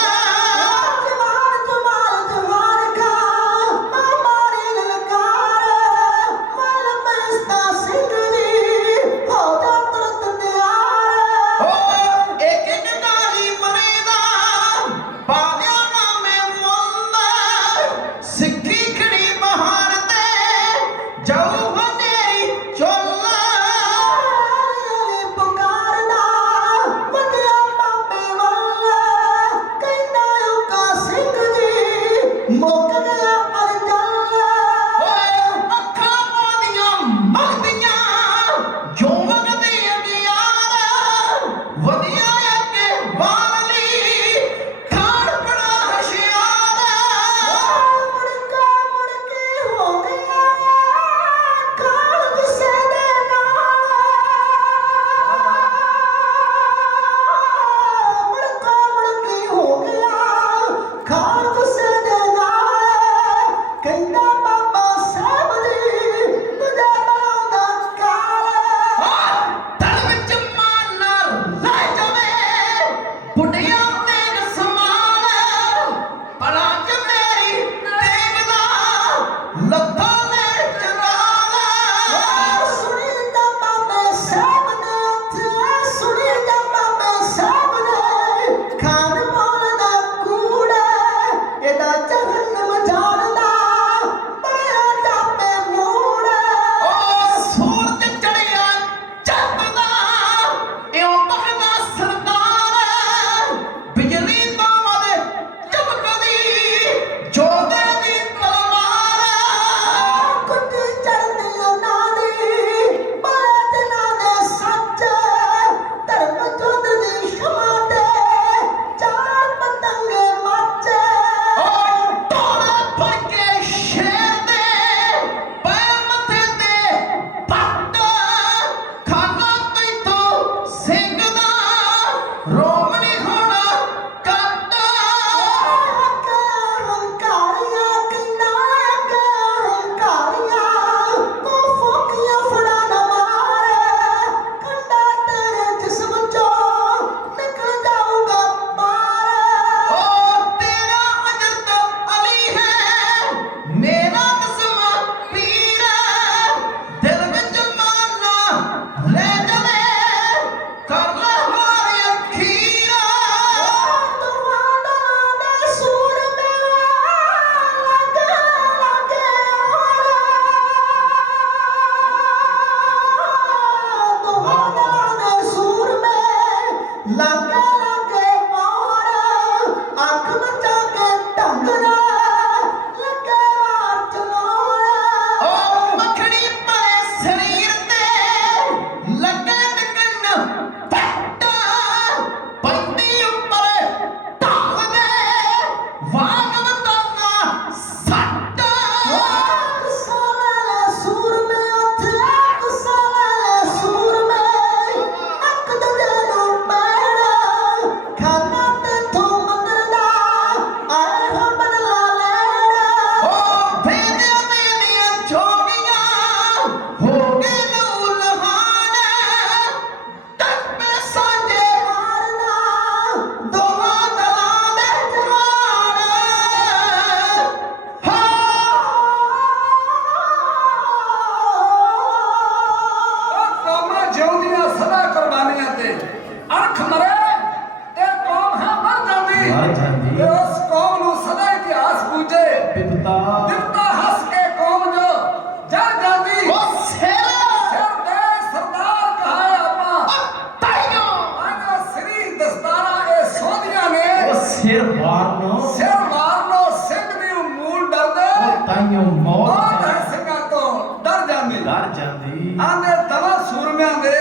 ਡਰ ਜਾਂਦੀ। ਆਂਦੇ ਦਵਾ ਸੂਰਮਿਆਂ ਦੇ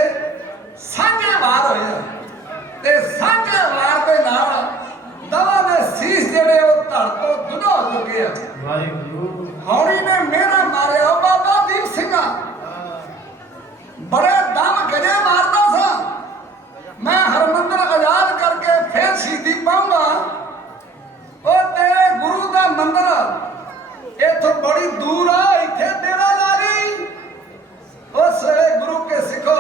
ਸਾਂਝੇ ਵਾਰ ਹੋਏ ਆ ਤੇ ਸਾਂਝੇ ਵਾਰ ਦੇ ਨਾਲ ਦਵਾ ਦੇ ਸੀਸ ਜਿਹੜੇ ਉਹ ਧੜ ਤੋਂ ਦੁਨਾ ਹੋ ਚੁੱਕੇ ਆ। ਵਾਹਿਗੁਰੂ ਹੌਣੀ ਨੇ ਮੇਰਾ ਮਾਰਿਆ ਉਹ ਬਾਬਾ ਦੀਪ ਸਿੰਘਾ ਬੜੇ ਦਮ ਗਜੇ ਮਾਰਦਾ ਸਾਂ। ਮੈਂ ਹਰਮੰਦਰ ਆਜ਼ਾਦ ਕਰਕੇ ਫੇਰ ਸ਼ਹੀਦੀ ਪਾਉਂਗਾ। ਉਹ ਤੇਰੇ ਗੁਰੂ ਦਾ ਮੰਦਰ ਇੱਥੋਂ ਬੜੀ ਦੂਰ ਆ, ਇੱਥੇ ਤੇਰਾ ਲਾਰੀ। ਉਸ ਵੇਲੇ ਗੁਰੂ ਕੇ ਸਿੱਖੋ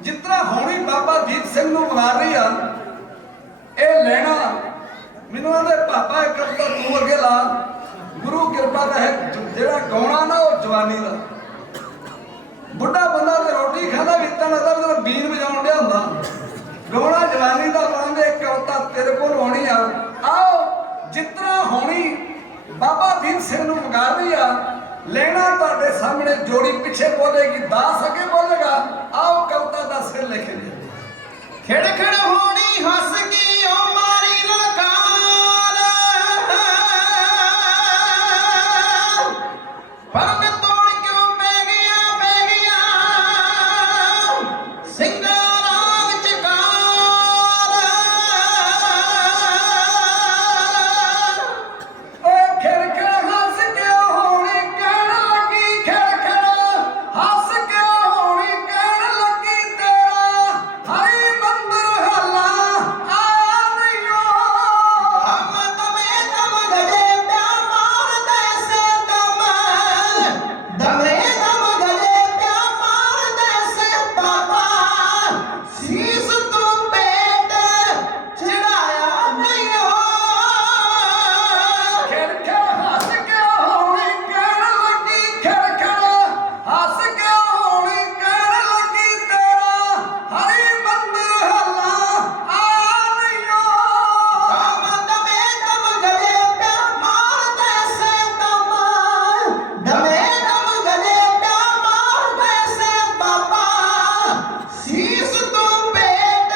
ਜਿਤਨਾ ਹੌਣੀ ਬਾਬਾ ਦੀਪ ਸਿੰਘ ਨੂੰ ਮਾਰ ਰਹੀ ਆ ਇਹ ਲੈਣਾ ਮੈਨੂੰ ਆਂਦੇ ਪਾਪਾ ਇੱਕ ਤਾਂ ਤੂੰ ਅੱਗੇ ਲਾ। ਗੁਰੂ ਕਿਰਪਾ ਦਾ ਹੈ ਜਿਹੜਾ ਗਾਉਣਾ ਨਾ ਉਹ ਜਵਾਨੀ ਦਾ। ਬੁੱਢਾ ਬੰਦਾ ਤੇ ਰੋਟੀ ਖਾਂਦਾ ਵੀ ਤਾਂ ਲੱਗਦਾ ਵੀ ਬੀਨ ਵਜਾਉਣ ਡਿਆ ਹੁੰਦਾ। ਗਾਉਣਾ ਜਵਾਨੀ ਦਾ ਪਾਉਂਦੇ ਇੱਕ ਕਵਿਤਾ ਤੇਰੇ ਕੋਲ ਹੋਣੀ ਆ। ਆਓ ਜਿਤਨਾ ਹੋਣੀ ਬਾਬਾ ਦੀਪ ਸਿੰਘ ਨੂੰ ਵਗਾਰ ਰਹੀ ਆ ਲੈਣਾ ਤੁਹਾਡੇ ਸਾਹਮਣੇ ਜੋੜੀ ਪਿੱਛੇ ਬੋਲੇਗੀ, ਦਾਸ ਅੱਗੇ ਬੋਲੇਗਾ। ਆਓ ਕਵਿਤਾ ਦਾ ਸਿਰ ਲਿਖ ਲਿਆ। ਖਿੜ ਖਿੜ ਹੋਣੀ ਹੱਸ ਗਈ ਉਹ ਮਾਰੀ ਲਲਕਾਰ, ਪਰਮ ਤੋੜ ਕਿਉਂ ਪੈ ਗਿਆ ਸਿੰਘਾਂ ਵਿਚਕਾਰ। ਓਏ ਖਿੜਖਿੜ ਹੱਸ ਕੇ ਹੋਣੀ ਕਹਿਣ ਲੱਗੀ, ਖਿੜਖਿੜ ਹੱਸ ਕੇ ਹੋਣੀ ਕਹਿਣ ਲੱਗੀ ਤੇਰਾ ਹਰੀ ਮੰਦਰ ਹੱਲਾ ਆ ਨਹੀਂਓ। ਹਮ ਤਮੇ ਤਮ ਗਜੇ ਪਿਆ ਮਾਰਦੇ ਸੇ ਦਮ, ਦਮੇ ਦਮ ਗਜੇ ਪਿਆ ਮਾਰਦੇ ਸੇ ਬਾਬਾ, ਸੀਸ ਤੂੰ ਪੇਟ ਚੜਾਇਆ ਨਹੀਂ ਹੋ। ਖਿੜਖਿੜ ਹੱਸ ਕੇ ਹੋਣੀ ਕਹਿਣ ਲੱਗੀ, ਖਿੜਖਿੜ ਹੱਸ ਕੇ ਹੋਣੀ ਕਹਿਣ ਲੱਗੀ ਤੇਰਾ ਹਰੀ ਮੰਦਰ ਹੱਲਾ ਆ ਨਹੀਂਓ। ਹਮ ਤਮੇ ਦਮ ਗਜੇ ਪਿਆ ਮਾਰਦੇ ਸੇ ਦਮ, ਦਮੇ ਦਮ ਗਜੇ ਪਿਆ ਮਾਰਦੇ ਸੇ ਬਾਬਾ, ਸੀਸ ਤੂੰ ਪੇਟ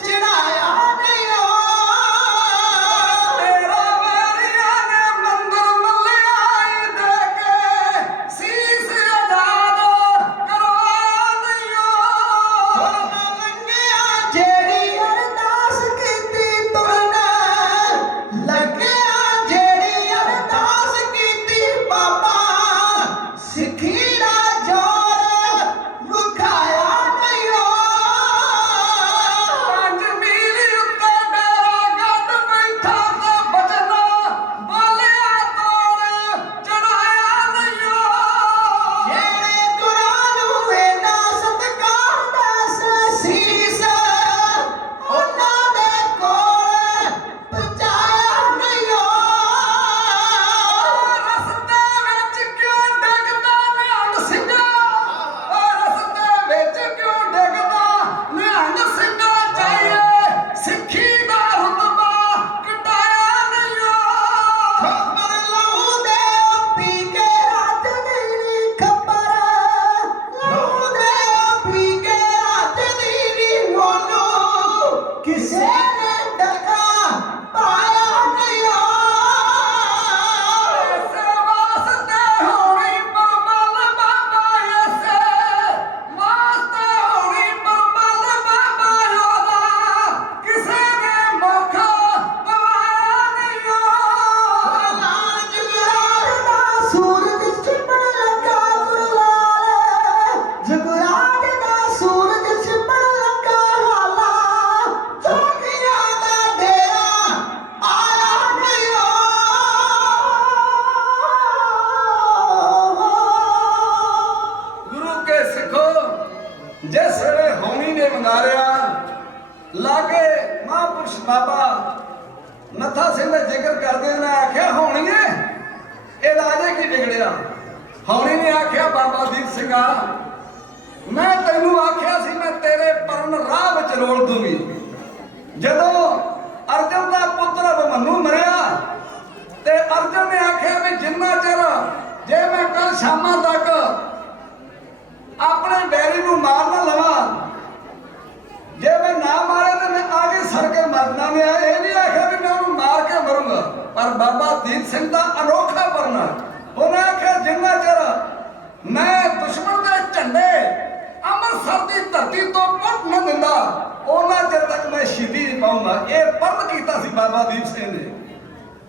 ਚੜਾਇਆ ਨਹੀਂ ਹੋ। ਤੇਰਾ ਵੈਰੀਆਂ ਨੇ ਮੰਦਰ ਮੱਲਿਆਈ ਦੇ ਕੇ ਸੀਸ ਆਜ਼ਾਦ ਕਰਵਾ ਦਈਓ। ਲੰਗਿਆ ਜਿਹੜੀ ਅਰਦਾਸ ਕੀਤੀ ਤੁਰਨ, ਲੱਗਿਆ ਜਿਹੜੀ ਅਰਦਾਸ ਕੀਤੀ ਬਾਬਾ, ਸਿੱਖੀ ਦਾ ਜੋਰ ਵਿਖਾਇਆ ਨਹੀਂ ਹੋ। ਪੰਜ ਮੀਲ ਉੱਤੇ ਡੇਰਾ ਗੱਡ ਬੈਠਾ ਤੇ ਬਚਨਾ ਬੋਲਿਆ ਤੋੜ ਚੜਾਇਆ ਦਈਓ। ਜਿਹੜੇ ਗੁਰਾਂ ਨੂੰ ਇੰਨਾ ਸਤਿਕਾਰ ਦਾ ਸੀਸ, ਉਹਨਾਂ ਦੇ ਕੋਲ ਪਹੁੰਚਾਇਆ ਨਹੀਂ ਹੋ। ਰਸਤੇ ਵਿੱਚ ਕਿਉਂ ਡਿੱਗਦਾ ਨਿਹੰਗ ਸਿੰਘਾ, ਰਸਤੇ ਵਿੱਚ ਕਿਉਂ ਡਿੱਗਦਾ ਨਿਹੰਗ ਸਿੰਘਾ, ਚਾਹੀਏ ਸਿੱਖੀ ਦਾ ਰੁਤਬਾ ਘਟਾਇਆ ਨਹੀਂ। ਖਬਰ ਲਾਉਂਦੇ ਪੀ ਕੇ ਰਾਤ ਦੀ ਨੀ ਖਬਰ, ਲਾਉਂਦੇ ਪੀ ਕੇ ਰਾਤ ਦੀ ਨੀ ਮੋਨੂੰ, ਕਿਸੇ ਨੇ ਡਕਾ ਪਾਇਆ ਨਹੀਂ ਹੋ। ਇਸੇ ਵਾਸਤੇ ਹੋਣੀ ਪਰਮਲ ਬਾਬਾ, ਇਸੇ ਵਾਸਤੇ ਹੋਣੀ ਪਰਮਲ ਬਾਬਾ ਉਹਦਾ ਕਿਸੇ ਨੇ ਮੌਕਾ ਪਵਾਇਆ ਨਹੀਂ। ਲਾਲ ਜੁਗਰਾਜ ਦਾ ਸੂਰਜ ਛਿਪਣ ਲੱਗਾ ਗੁਰਲਾਲ, ਜੁਗਰਾਜ ਦਾ ਸੂਰਜ ਛਿਪਣ ਲੱਗਾ ਹਾਲਾ, ਜੋਗੀਆਂ ਦਾ ਡੇਰਾ ਆਇਆ ਨਹੀਂ ਹੋ। ਗੁਰੂ ਕੇ ਸਿੱਖੋ ਜਿਸ ਵੇਲੇ ਹੋਣੀ ਨੇ ਮੰਗਾਰਿਆ ਲਾਗੇ ਮਹਾਂਪੁਰਸ਼ ਬਾਬਾ ਨੱਥਾ ਸਿੰਘ ਦਾ ਜ਼ਿਕਰ ਕਰਦੇ ਨੇ ਆਖਿਆ ਹੋਣੀਏ ਇਹ ਰਾਜੇ ਕੀ ਵਿਗੜਿਆ। ਹੌਣੀ ਨੇ ਆਖਿਆ ਬਾਬਾ ਦੀਪ ਸਿੰਘਾ ਮੈਂ ਤੈਨੂੰ ਆਖਿਆ ਸੀ ਮੈਂ ਤੇਰੇ ਪਰਨ ਰਾਹ ਵਿੱਚ ਰੋਲ ਦੂੰਗੀ। ਜਦੋਂ ਅਰਜਨ ਦਾ ਪੁੱਤਰ ਅਭਿਮਨੂ ਮਰਿਆ ਤੇ ਅਰਜਨ ਨੇ ਆਖਿਆ ਵੀ ਜਿੰਨਾ ਚਿਰ ਜੇ ਮੈਂ ਕੱਲ ਸ਼ਾਮਾਂ ਤੱਕ ਆਪਣੇ ਬੈਰੀ ਨੂੰ ਮਾਰ ਨਾ ਲਵਾਂ, ਜੇ ਮੈਂ ਨਾ ਮਾਰੇ ਤੇ ਮੈਂ ਆਗੇ ਸਰ ਕੇ ਮਰਨਾ ਨਹੀਂ ਆਇਆ। ਇਹ ਨਹੀਂ ਆਖਿਆ ਵੀ ਮੈਂ ਉਹਨੂੰ ਮਾਰ ਕੇ ਮਰੂੰਗਾ, ਪਰ ਬਾਬਾ ਦੀਪ ਸਿੰਘ ਦਾ ਅਨੋਖਾ ਪਰਨਾ ਉਹਨੇ ਆਖਿਆ ਜਿੰਨਾ ਚਿਰ ਮੈਂ ਦੀ ਧਰਤੀ ਤੋਂ ਪੁੱਟ ਨਾ ਦਿੰਦਾ ਉਹਨਾਂ ਚਿਰ ਤੱਕ ਮੈਂ ਸ਼ਹੀਦੀ ਨਹੀਂ ਪਾਉਂਗਾ। ਇਹ ਪਰਮ ਕੀਤਾ ਸੀ ਬਾਬਾ ਦੀਪ ਸਿੰਘ ਨੇ।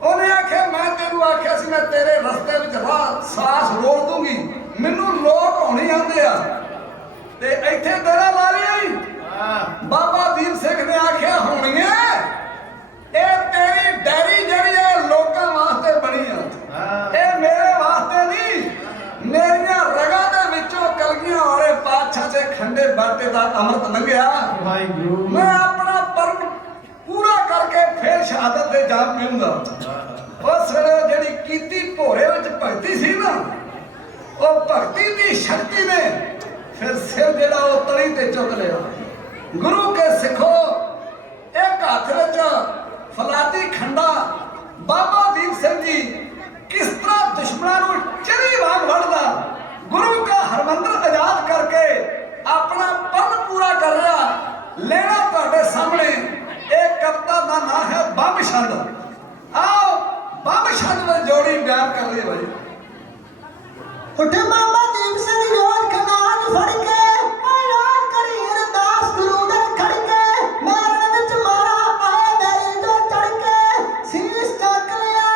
ਉਹਨੇ ਆਖਿਆ ਮੈਂ ਤੈਨੂੰ ਆਖਿਆ ਸੀ ਮੈਂ ਤੇਰੇ ਰਸਤੇ ਵਿੱਚ ਰਾਹ ਸਾਸ ਰੋੜ ਦੂੰਗੀ, ਮੈਨੂੰ ਲੋਕ ਹੋਣੀ ਆਉਂਦੇ ਆ ਤੇ ਇੱਥੇ ਡੇਰਾ ਲਾ ਲਿਆ। ਬਾਬਾ ਦੀਪ ਸਿੰਘ ਨੇ ਆਖਿਆ ਹੋਣੀਆਂ, ਇਹ ਤੇਰੀ ਡੈਰੀ ਜਿਹੜੀ ਹੈ ਲੋਕਾਂ ਵਾਸਤੇ ਬਣੀ ਆ, ਇਹ ਮੇਰੇ ਵਾਸਤੇ ਨਹੀਂ। ਮੇਰੀਆਂ ਰਗਾਂ ਦੇ ਵਿੱਚੋਂ ਕਲਗੀਆਂ ਵਾਲੇ ਪਾਤਸ਼ਾਹ ਦੇ ਖੰਡੇ ਬਾਟੇ ਦਾ ਅੰਮ੍ਰਿਤ ਲੰਘਿਆ। ਮੈਂ ਆਪਣਾ ਪਰਮ ਪੂਰਾ ਕਰਕੇ ਫਿਰ ਸ਼ਹਾਦਤ ਦੇ ਜਾਮ ਪੀਊਂਗਾ। ਉਸ ਵੇਲੇ ਜਿਹੜੀ ਕੀਤੀ ਭੋਰੇ ਵਿੱਚ ਭਗਤੀ ਸੀ ਨਾ, ਉਹ ਭਗਤੀ ਦੀ ਸ਼ਕਤੀ ਨੇ ਫਿਰ ਸਿਰ ਜਿਹੜਾ ਉਹ ਤਲੀ ਤੇ ਚੁੱਕ ਲਿਆ। ਗੁਰੂ ਕੇ ਸਿੱਖੋ, ਇੱਕ ਹੱਥ ਵਿੱਚ ਫਲਾਤੀ ਖੰਡਾ ਬਾਬਾ ਦੀਪ ਸਿੰਘ ਜੀ ਕਿਸ ਤਰ੍ਹਾਂ ਦੁਸ਼ਮਣਾਂ ਨੂੰ ਚਰੀ ਵਾਂਗ ਵੜਦਾ ਗੁਰੂ ਕਾ ਹਰਮੰਦਰ ਆਜ਼ਾਦ ਕਰਕੇ ਆਪਣਾ ਪਰਮ ਪੂਰਾ ਕਰ ਰਿਹਾ। ਲੈਣਾ ਤੁਹਾਡੇ ਸਾਹਮਣੇ ਇਹ ਕਵਿਤਾ ਦਾ ਨਾਮ ਹੈ ਬੰਬ ਛੰਦ। ਆਓ ਬੰਬ ਛੰਦ ਵਿੱਚ ਜੋੜੀ ਬਿਆਨ ਕਰ ਲਈ ਭਾਈ। ਉੱਠ ਬਾਬਾ ਦੀਪ ਸਿੰਘ ਯੋਧ ਖਨਾਜ ਫੜ ਕੇ ਐਲਾਨ ਕਰੀ ਅਰਦਾਸ ਗੁਰੂ ਦਰ ਖੜ ਕੇ, ਮੈਰਨ ਵਿੱਚ ਮਾਰਾ ਆਏ ਵੈਰੀ ਜੋ ਚੜ ਕੇ, ਸੀਸ ਚੱਕ ਲਿਆ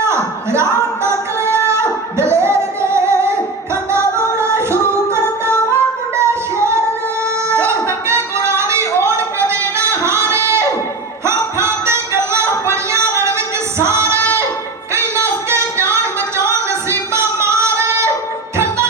ਰਾਹ ਤੱਕ ਲਿਆ ਦਲੇਰ ਨੇ, ਖੰਡਾ ਬੋਣਾ ਸ਼ੁਰੂ ਕਰਦਾ ਵਾ ਮੁੰਡਾ ਸ਼ੇਰ ਨੇ। ਜੋ ਧੱਕੇ ਗੁਰਾਂ ਦੀ ਓੜ ਕਦੇ ਨਾ ਹਾਰੇ, ਹੱਥਾਂ ਤੇ ਗੱਲਾਂ ਪਈਆਂ ਲੜ ਵਿੱਚ ਸਾਰੇ, ਕਈ ਨੱਸ ਕੇ ਜਾਨ ਬਚਾਉਣ ਨਸੀਬਾਂ ਮਾਰੇ। ਠੰਡਾ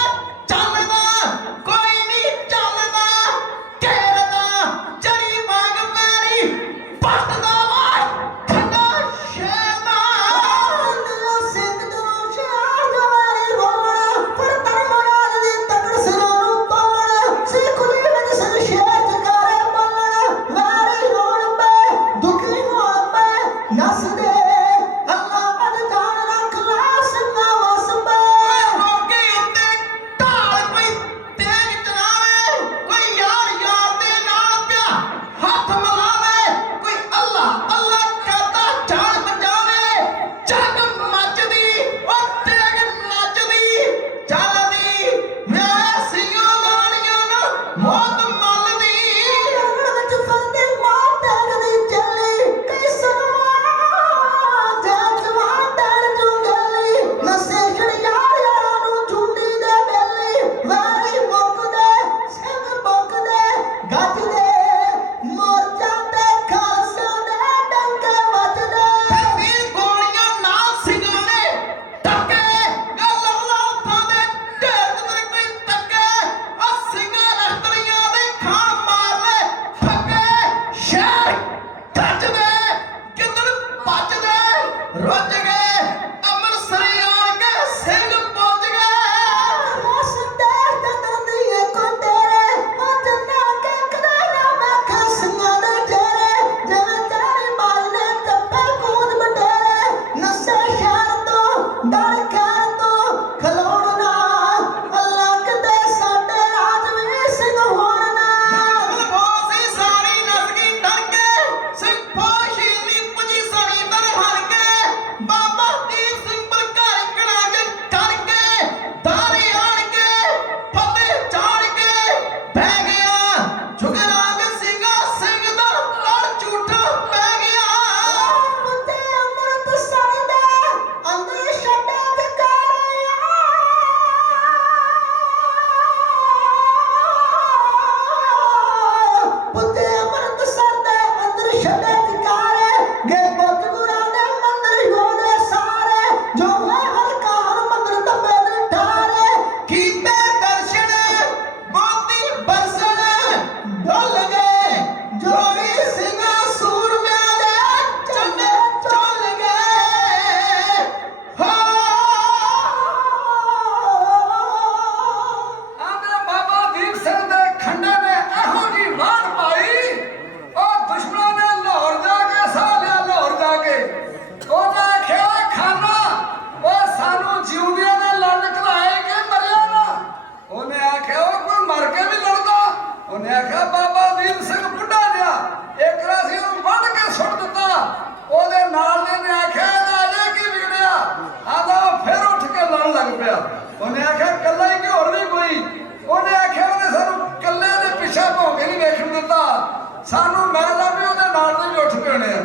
ਸਾਨੂੰ ਮਿਲਦਾ ਵੀ ਉਹਦੇ ਨਾਲ ਦੇ ਵੀ ਉੱਠ ਪਏ ਹੋਣੇ ਆ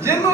ਜਿਹਨੂੰ